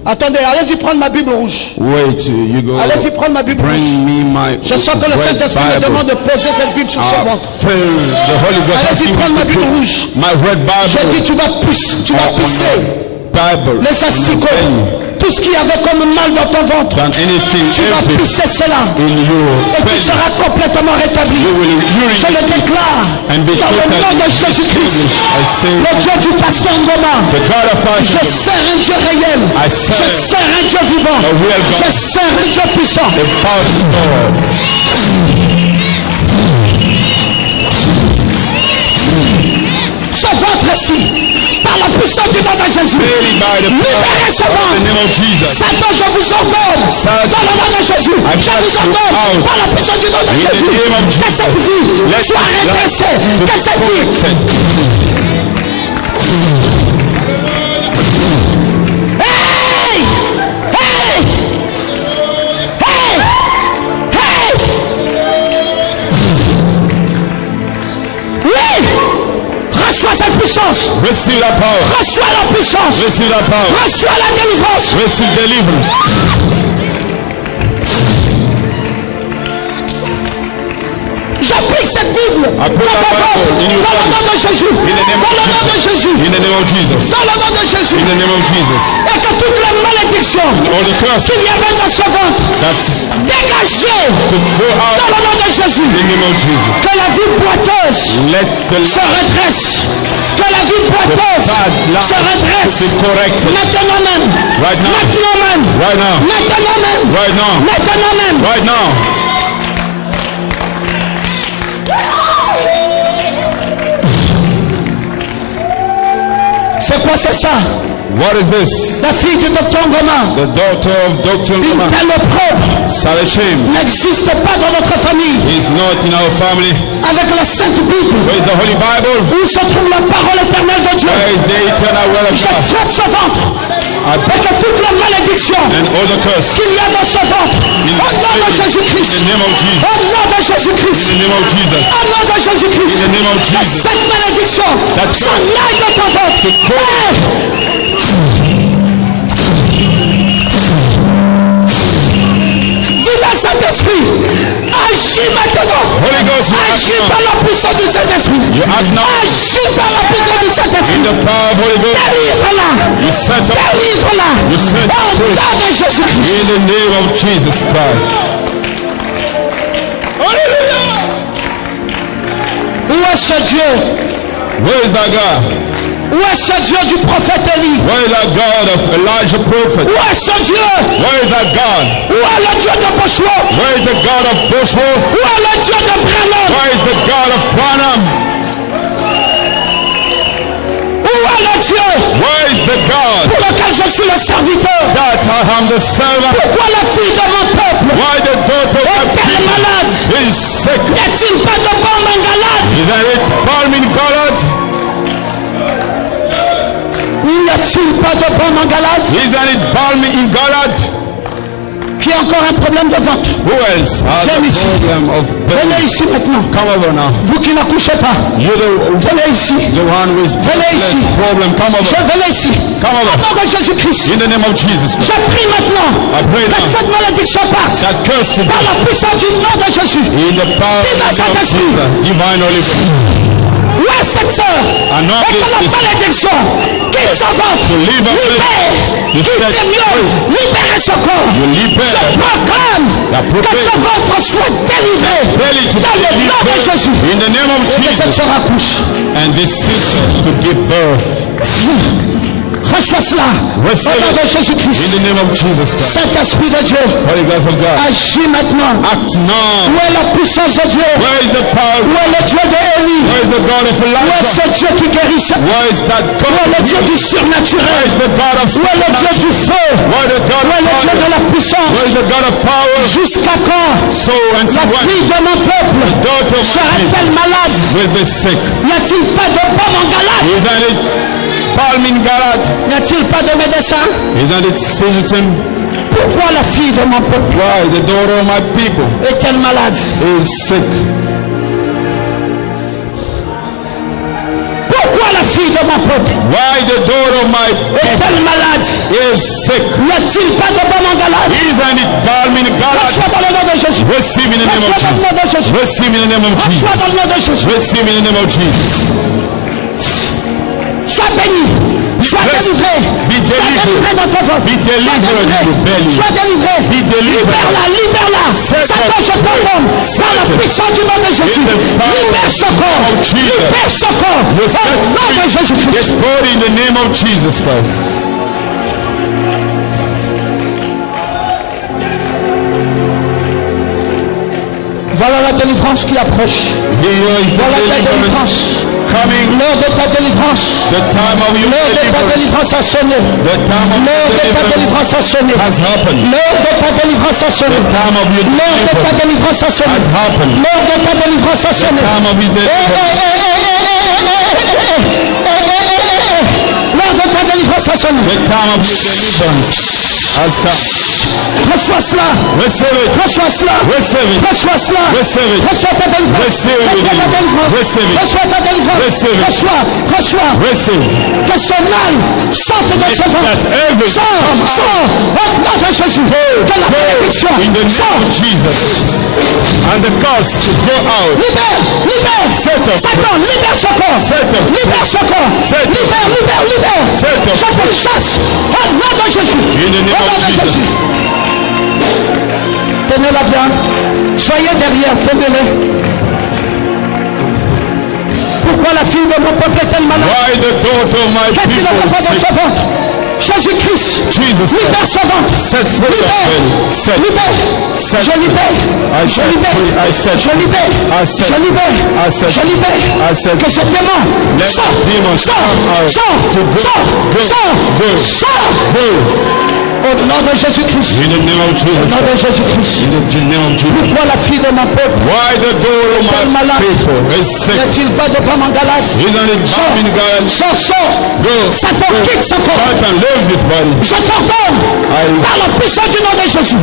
Attendez, allez-y prendre ma Bible rouge. Wait, you go. Allez-y prendre ma Bible rouge. Bring me my Je sens que le red Saint-Esprit me Bible. demande de poser cette Bible sur son I ventre. feel the Holy Ghost Allez-y asking prendre me ma to Bible put rouge. my red J'ai dit Bible tu vas pisser Bible les asticots, tout ce qu'il y avait comme mal dans ton ventre. than anything Tu vas else pisser cela in you. et tu seras complètement rétabli. You will Je le déclare and be dans le nom de totally Jésus-Christ, I say le Dieu du pasteur Ngoma. the God of Je passion, sers un Dieu réel. I Je serve sers un Dieu vivant. a real God. Je sers un Dieu puissant. the pastor. Ce ventre-ci, par la puissance du nom de Jésus. Libérez ce ventre. Satan, je vous ordonne. Dans le nom de Jésus. Je vous ordonne. Par la puissance du nom de Jésus. Que cette vie soit redressée. Que cette vie. Hey! Hey! Hey! Hey! Oui! Reçois cette puissance. Receive that power. Reçois la puissance. Receive that power. Reçois la délivrance. Receive deliverance. J'applique cette Bible dans le nom de Jésus. Dans le nom de Jésus. In the name of Jesus. Dans le nom de Jésus. In the name of Jesus. Et que toute la malédiction All the curse qu'il y avait dans ce ventre, that dégagée to go out dans le nom de Jésus. in the name of Jesus. Que la vie boiteuse Let the se redresse. Que la vie boiteuse se redresse. be corrected. Maintenant même. Right now. Maintenant même. Right now. Maintenant même. Right now. Maintenant même. Right now. C'est quoi c'est ça? What is this? La fille du docteur Ngoma. The daughter of Dr. Une Ngoma. telle opprobre Salachem n'existe pas dans notre famille. is not in our family. Avec la Sainte Bible, Where is the Holy Bible? où se trouve la parole éternelle de Dieu. Where is the eternal word of Je God? frappe ce ventre. Et que toute la malédiction And all the curse qu'il y a dans ce ventre, au nom de Jésus-Christ, in the name of Jesus. au nom de Jésus-Christ, In the name of Jesus. au nom de Jésus-Christ, In the name of que Jesus. cette malédiction That s'en aille de ton ventre. Divin Saint-Esprit, agis maintenant. Holy Ghost, you act Agis now. par la puissance du Saint-Esprit. You act now. Agis par la puissance du In Saint-Esprit. the power of Holy Ghost. Délivre-la. You set up Délivre-la. You set Au free. nom de Jésus-Christ. in the name of Jesus Christ. Où est ce Dieu? Where is that God? Où est ce Dieu du prophète Élie? Where is that God of Elijah prophet? Où est ce Dieu? Where is that God? Où est le Dieu de Boschwald? Where is the God of Bushwood? Où est le Dieu de Branham? Where is the God of Branham? Où est le Dieu Where is the God pour lequel je suis le serviteur? that I am the servant? Pourquoi la fille de mon peuple Why the daughter of my est-elle people malade? is sick? N'y a-t-il pas de bombe en galade? Isn't it balm in Galad? N'y a-t-il pas de bombe en galade? Isn't it balm in Galad? Qui a encore un problème de ventre? Who else has Viens a ici. problem of Venez belly? ici maintenant. Come over now. Vous qui n'accouchez pas, You're venez ici. the one with Venez ici. problem. Come over. Venez ici. Come Au over. nom de Jésus-Christ. In the name of Jesus Je Christ. prie maintenant I pray que now cette malédiction parte that curse to par la puissance du nom de Jésus. in the power Divin of Saint-Esprit. Jesus, divine Holy Ghost. Où est cette sœur? Anoint Et que la this- malédiction quitte son ventre. To live up Libère. You Qui set c'est mieux? Libérez ce corps. You libère. Je proclame La que ce proclame. ventre soit délivré Belly to dans le nom de deliver Jésus. in the name of Et que cette Jesus. sœur accouche. And this sister to give birth. Reçois cela Receive au nom de it. In Jésus-Christ. the name of Jesus Christ. Saint-Esprit de Dieu, Holy Ghost of God. agis maintenant. Act now. Où est la puissance de Dieu? Where is the Où power? est le Dieu de Élie? Where is the God of Où est Elijah? ce Dieu qui guérissait? Where is that Où est le Dieu God? du Where surnaturel? is the God of Où est le Dieu du feu? Where is the God Où est of le Dieu de fire? la puissance? Where is the God of power? Jusqu'à quand So la until when fille de mon peuple daughter of my sera-t-elle malade? will be sick. N'y a-t-il pas de bombe en galade? Isn't it balm in Galad? N'y a-t-il pas de médecin? Isn't it physician? Pourquoi la fille de mon peuple Why the daughter of my people est-elle malade? is sick? Pourquoi la fille de mon peuple Why the daughter of my est-elle malade? is sick? N'y a-t-il pas de bombe en galade? Isn't it balm in Galad? Reçois dans le nom de Jésus. Receive in the name of Reçois dans le nom de Jesus. Jésus. Receive in the name of Jesus. Reçois dans le nom de Jésus. Receive in the name of Jesus. Sois béni. Sois délivré. Be Sois delivered. délivré dans ton ventre. Be delivered Sois in your belly. Sois délivré. Be delivered. Libère-la, libère-la. Set Satan, up. je t'ordonne. Par la Set. puissance du nom de Jésus. In the power Libère ce corps. of Jesus. Libère ce corps. You're Au set nom de free. Jésus-Christ. Yes, God, in the name of Jesus Christ. Voilà la délivrance qui approche. Here is the Voilà ta deliverance délivrance. coming. L'heure de ta délivrance. The time of your L'heure de ta délivrance a sonné. The time of L'heure de ta délivrance a sonné. has happened. L'heure de ta délivrance a sonné. The time of your L'heure de ta délivrance a sonné. has happened. L'heure de ta délivrance a sonné. Time of your deliverance. L'heure de ta délivrance a sonné. The time of your deliverance has come. Reçois cela. Receive it. Reçois cela. Receive it. Reçois cela. Receive it. Reçois ta délivrance. Receive it. Reçois ta délivrance. Receive it. Reçois ta délivrance. Receive it. Reçois. Reçois. Receive. Que ce mal sorte de ce ventre. That every Sors. Sors. Au nom de Jésus. Que la bénédiction. in the name Sors. of Jesus. And the curse to go out. Libère. Libère. Set us. Satan, libère ce corps. Set us. Libère ce corps. Set us. Libère, libère, libère. Set us. Je te chasse. Au nom de Jésus. In the name Au nom of de Jesus. Jésus. Tenez-la bien. Soyez derrière, tenez-les. Pourquoi la fille de mon peuple est-elle malade? Why the daughter of my Qu'est-ce qu'il ne people peut pas dans is ce ventre? Jésus-Christ. Jesus Libère ce ventre. set free that Libère. belly. Set Libère. Set Je libère. I Je set libère. free. I set Je free. libère. I set Je libère. I set Je libère. I set Que ce démon Let sort. the demon Sort. come out. Sort. To go. Sort. Go. Sort. Go. Sort. Go. Au nom de Jésus-Christ. In the name of Au Jesus. nom de Jésus-Christ. In the name of Jesus. Pourquoi la fille de mon peuple Why the daughter of est-elle my malade? people is N'y sick? a-t-il pas de pomme en Galate? Isn't it Sors. bound in God? Sors, sors. Go. Satan, Go. quitte ce corps. Satan, leave this body. Je t'ordonne I- par la puissance du nom de Jésus.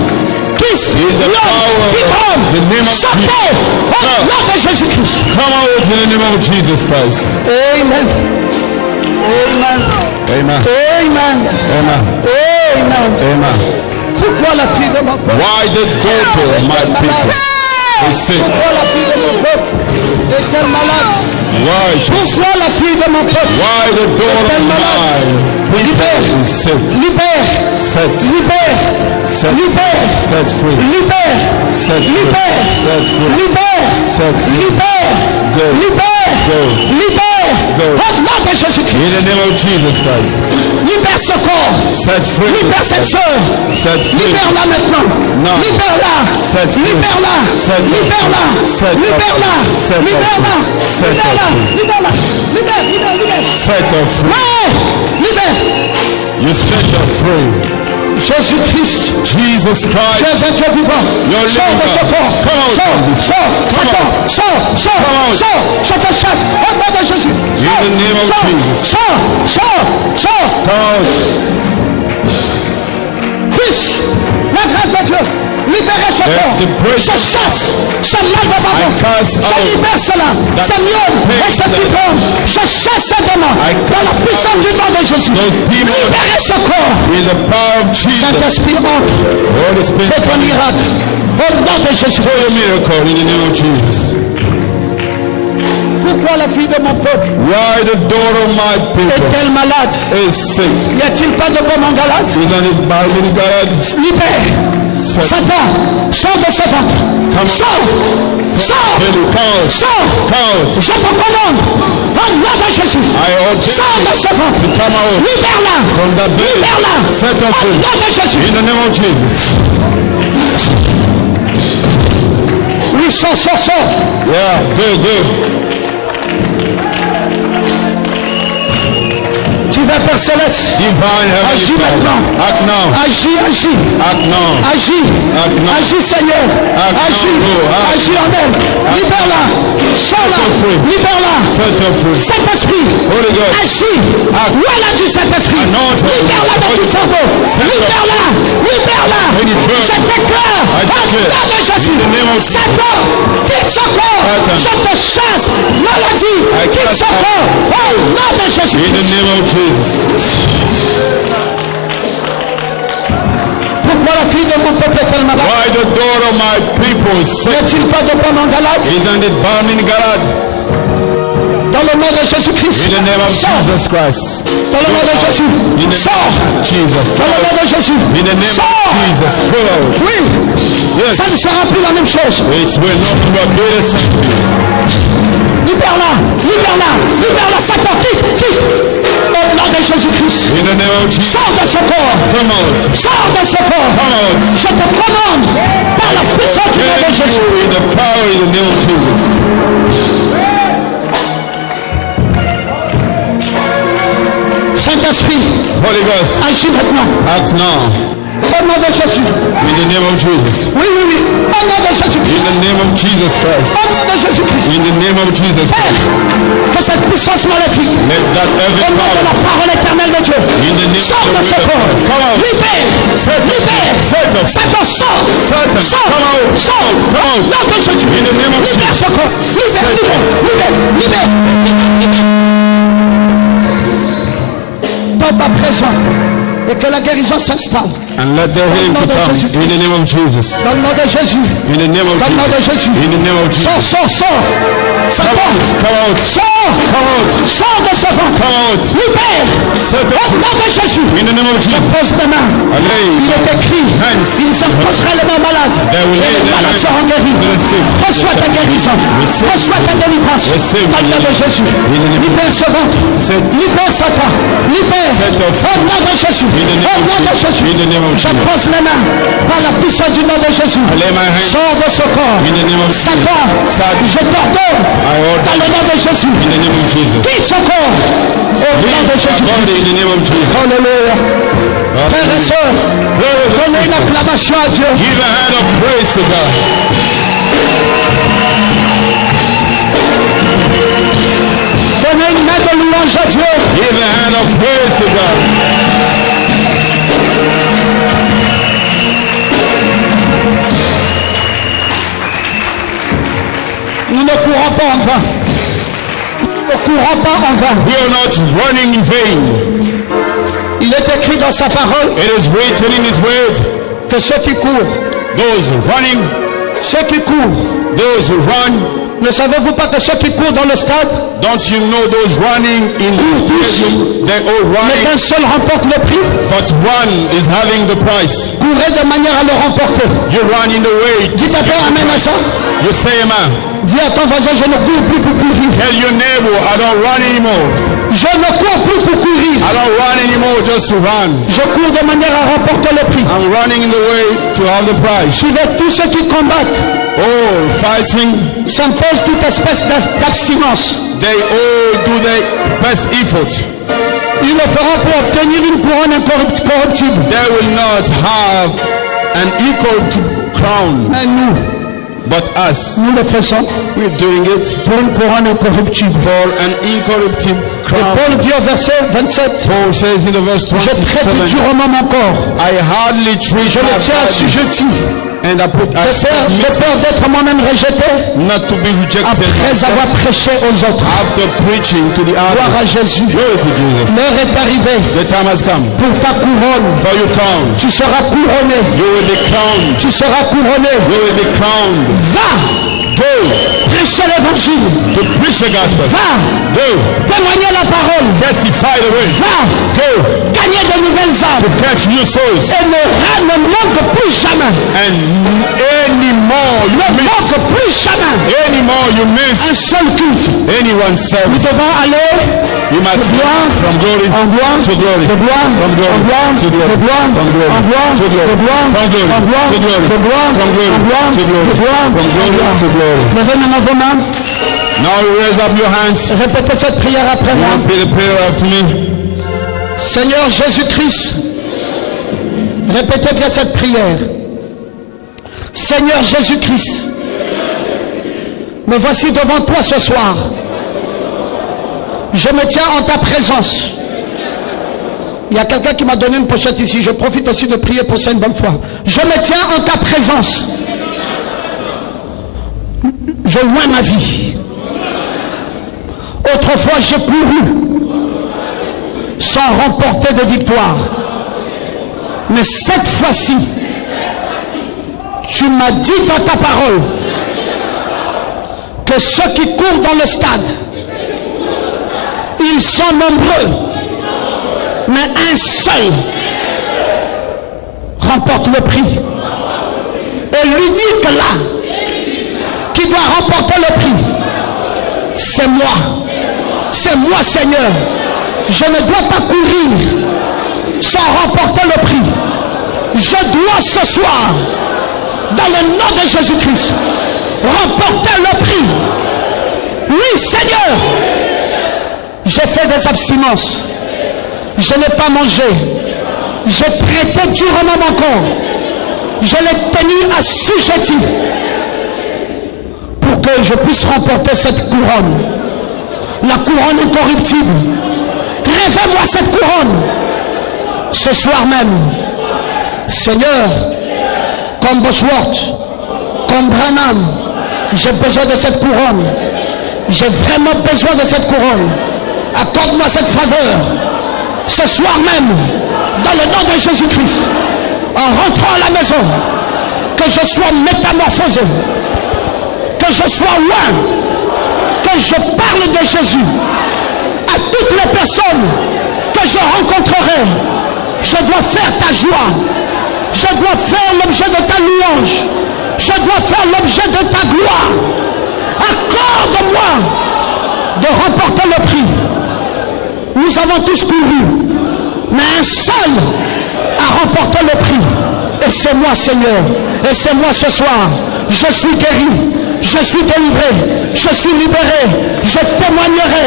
Christ, In the l'homme, power of fibrome, the name of sortez au Jesus. nom de Jésus-Christ. Come out in the name of Jesus Christ. Amen. Amen. Amen. Amen. Amen. Amen. Amen. Pourquoi la fille de mon peuple Why the daughter of my people is sick? Pourquoi la fille de mon peuple est-elle malade? Why she's Pourquoi la fille de mon peuple Why the daughter of est-elle malade? my Libère. people is sick? Libère. Set, Libère. set, Libère. set free. Libère. Set free. Libère. Set free. Libère. Set free. Libère. Go. Libère. Go. Libère. Go. Au nom de Jésus-Christ. In the name of Jesus Christ. Libère ce corps. Set free. Libère cette soeur. Set free. Libère-la maintenant. Non. Libère-la. Set free. Libère-la. Set up. Libère-la. Set up. Libère-la. Set up. Libère-la. Set up. Libère-la. Libère-la. Libère, libère, libère. Set her free. Ouais. Libère. You set her free. Jésus-Christ. Jesus Tu Christ. es un Dieu vivant. Your Sors de ce living corps. God. Come out Sors, from this. sors, Come Satan. out. Sors, sors, Come out. sors. Je te chasse. Au nom de Jésus. Sors, the name of sors, Jesus. Sors, sors, sors. Come out. Puisse la grâce de Dieu libérer ce corps. the precious- Je chasse ce mal de bavon. I cast Je out libère cela. that Ce myome et pain ce that- fibrome. Je chasse ce démon I dans la cast puissance out du nom de Jésus. those demons. Libérez ce corps. In the power of Jesus. Saint-Esprit entre. Holy Spirit. Faites un miracle. Au nom de Jésus. Do a miracle in the name of Jesus. Pourquoi la fille de mon peuple Why the daughter of my people est-elle malade? is sick? Y a-t-il pas de pomme en Galate? Isn't it bound in God? Libère. Set. Satan, sors de ce ventre. Come Sors. Sors. Belly, come out. Sors. Come out. Je te commande. Au nom de Jésus. I ordain Sors de ce ventre. to come out Libère-la. from that belly. Libère-la. Set her Au free. nom de Jésus. In the name of Jesus. Oui, sors, sors, sors. Yeah, good, good. Tu vas, Père Céleste. Divine Heavenly Agis Father. maintenant. Act now. Agis, agis. Act now. Agis. Act now. Agis, Seigneur. Act Agis. now, Lord. Act. Agis en elle. Libère-la. Sors-la. Set her free. Libère-la. Set her free. Saint-Esprit. Holy Ghost. Agis. Act. Où elle a du Saint-Esprit? Anoint her. Libère-la de tout fardeau. Set her. Libère-la. Libère-la. Any burden. Je déclare. I Au declare. nom de Jésus. In the name of Jesus. Satan, quitte ce corps. Satan. Je te chasse. Maladie. I Quitte cast ce out. corps. Au nom de Jésus. In the name of Jesus. Pourquoi la fille de mon peuple est-elle malade? Why the daughter of my people is N'y sick? a-t-il pas de pomme en Galate? Isn't it bound in God? Dans le nom de Jésus-Christ. In the name of Sors. Jesus Christ. Dans le nom de Jésus. In the Sors. name of Jesus. Dans le nom de Jésus. In the name Sors. of Jesus. Go out. Oui. Yes. Ça ne sera plus la même chose. It will not be the same. Libère-la. Libère-la. Libère-la. Satan, quitte. Au nom de Jésus-Christ. In the name of Jesus. Sors de ce corps. Come out. Sors de ce corps. Come out. Je te commande par la puissance du nom de Thank Jésus. you in the power in the name of Jesus. Agis maintenant. Act now. Au nom de Jésus. In the name of Jesus. Oui, oui, oui. Au nom de Jésus-Christ. In the name of Jesus Christ. Au nom de Jésus-Christ. In the name of Jesus Père, Christ. que cette puissance maléfique, Let that every au nom de la power parole éternelle de Dieu, in the name sors de of ce the corps. come out. Libère. Libère. Satan. Satan, sors. Satan, Sors. come out. Sors. Come out. Au nom de Jésus. In the name of Libère Jesus. ce corps. Libère, libère, libère, libère. Dans ta présence. Et que la guérison s'installe. And let the healing to come in the name of Jesus. Dans le nom de Jésus. In the name of Dans le nom de Jesus. Jésus. In the name of Jesus. Sors, sors, sors. Satan. Come out. Sors. Come out. Sors de ce ventre. Come out. Libère. Set Au up. nom de Jésus. In the name of Je Jesus. pose les mains. Allez. Il est écrit. Hands. Ils imposeraient les mains malades. They will Et lay les their malades hands seront guéris. to the sick. Reçois ta guérison. Receive. Reçois ta délivrance. Receive. Dans le nom de Jésus. Libère ce ventre. Libère Satan. Libère. Set off. Au nom de Jésus. In the name Au of nom de Jesus. Jésus. In the name of Je Jesus. pose les mains. Par la puissance du nom de Jésus. lay my hands. Sors de ce corps. In the name of Jesus. Satan. Satan. Je t'ordonne. Dans le nom de Jésus. In the name of Jesus. Quitte ce corps. Au nom de Jésus. Body in the name of Jesus. Alléluia. Frères et sœurs, donnez une acclamation à Dieu. Give a hand of praise to God. Donnez une main de louange à Dieu. Give a hand of praise to God. Nous ne courons pas en vain. Nous ne courons pas en vain. We are not running in vain. Il est écrit dans sa parole It is written in His word. que ceux qui courent, Those running, ceux qui courent, those who run. ne savez-vous pas que ceux qui courent dans le stade, Don't you know those running in the stadium? They all mais running, qu'un seul remporte le prix? but one is having the prize. Courez de manière à le remporter. You run in the way. Dites à toi amen à ça. You say amen. Dis à ton voisin, je ne cours plus pour courir. Tell your neighbor, I don't run anymore. Je ne cours plus pour courir. I don't run anymore just to run. Je cours de manière à remporter le prix. I'm running in the way to have the prize. Suivez tous ceux qui combattent. All fighting, S'imposent toute espèce d'abstinence. they all do their best effort. Ils le feront pour obtenir une couronne incorruptible. They will not have an equal crown, Mais nous, but us, nous le faisons we're doing it pour une couronne incorruptible. for an incorruptible Et crown. Paul dit au verset 27, Paul says in the verse je traite 27, durement mon corps. I hardly treat Je my le tiens body, assujetti. and I De peur d'être moi-même rejeté not to be rejected après avoir myself prêché aux autres. after preaching to the Gloire à others. Jésus. Glory to Jesus. L'heure est arrivée The time has come pour ta couronne. for your crown. Tu seras couronné. You will be crowned. Tu seras couronné. You will be crowned. Va Go prêcher l'évangile. to preach the gospel. Va Go témoigner la parole. testify the way. Va Go gagner de nouvelles âmes. catch new souls. Et ne manque plus jamais. And anymore you Ne miss, manque plus jamais anymore you miss un seul culte. anyone's Nous service. devons aller You must go gloire from glory en gloire, to glory. de gloire From glory en gloire, to glory. de gloire From glory en gloire, to glory. de gloire From glory en gloire, to glory. de gloire From glory en gloire, to glory. de gloire From en glory gloire. to glory. Levez maintenant vos mains. Now you raise up your hands. Répétez cette prière après moi. Repeat the prayer after me. Seigneur Jésus-Christ, répétez bien cette prière. Seigneur Jésus-Christ, me voici devant toi ce soir. Je me tiens en ta présence. Il y a quelqu'un qui m'a donné une pochette ici. Je profite aussi de prier pour ça une bonne fois. Je me tiens en ta présence. Je loin ma vie. Autrefois j'ai couru sans remporter de victoire. Mais cette fois-ci, tu m'as dit dans ta parole que ceux qui courent dans le stade, ils sont nombreux, mais un seul remporte le prix. Et l'unique là qui doit remporter le prix, c'est moi. C'est moi, Seigneur. Je ne dois pas courir sans remporter le prix. Je dois ce soir, dans le nom de Jésus-Christ, remporter le prix. Oui, Seigneur. J'ai fait des abstinences. Je n'ai pas mangé J'ai prêté durement mon corps. Je l'ai tenu assujetti pour que je puisse remporter cette couronne. La couronne incorruptible. Révèle-moi cette couronne. Ce soir même. Seigneur, comme Bosworth, comme Branham, j'ai besoin de cette couronne. J'ai vraiment besoin de cette couronne. Accorde-moi cette faveur. Ce soir même, dans le nom de Jésus-Christ, en rentrant à la maison, que je sois métamorphosé, que je sois loin, que je parle de Jésus à toutes les personnes que je rencontrerai. Je dois faire ta joie, je dois faire l'objet de ta louange, je dois faire l'objet de ta gloire. Accorde-moi de remporter le prix. Nous avons tous couru, mais un seul a remporté le prix. Et c'est moi, Seigneur. Et c'est moi ce soir. Je suis guéri, je suis délivré, je suis libéré. Je témoignerai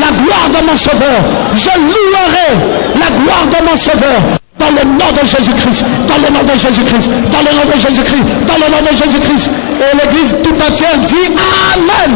la gloire de mon Sauveur. Je louerai la gloire de mon Sauveur. Dans le nom de Jésus-Christ, dans le nom de Jésus-Christ, dans le nom de Jésus-Christ, dans le nom de Jésus-Christ. Et l'église tout entière dit Amen.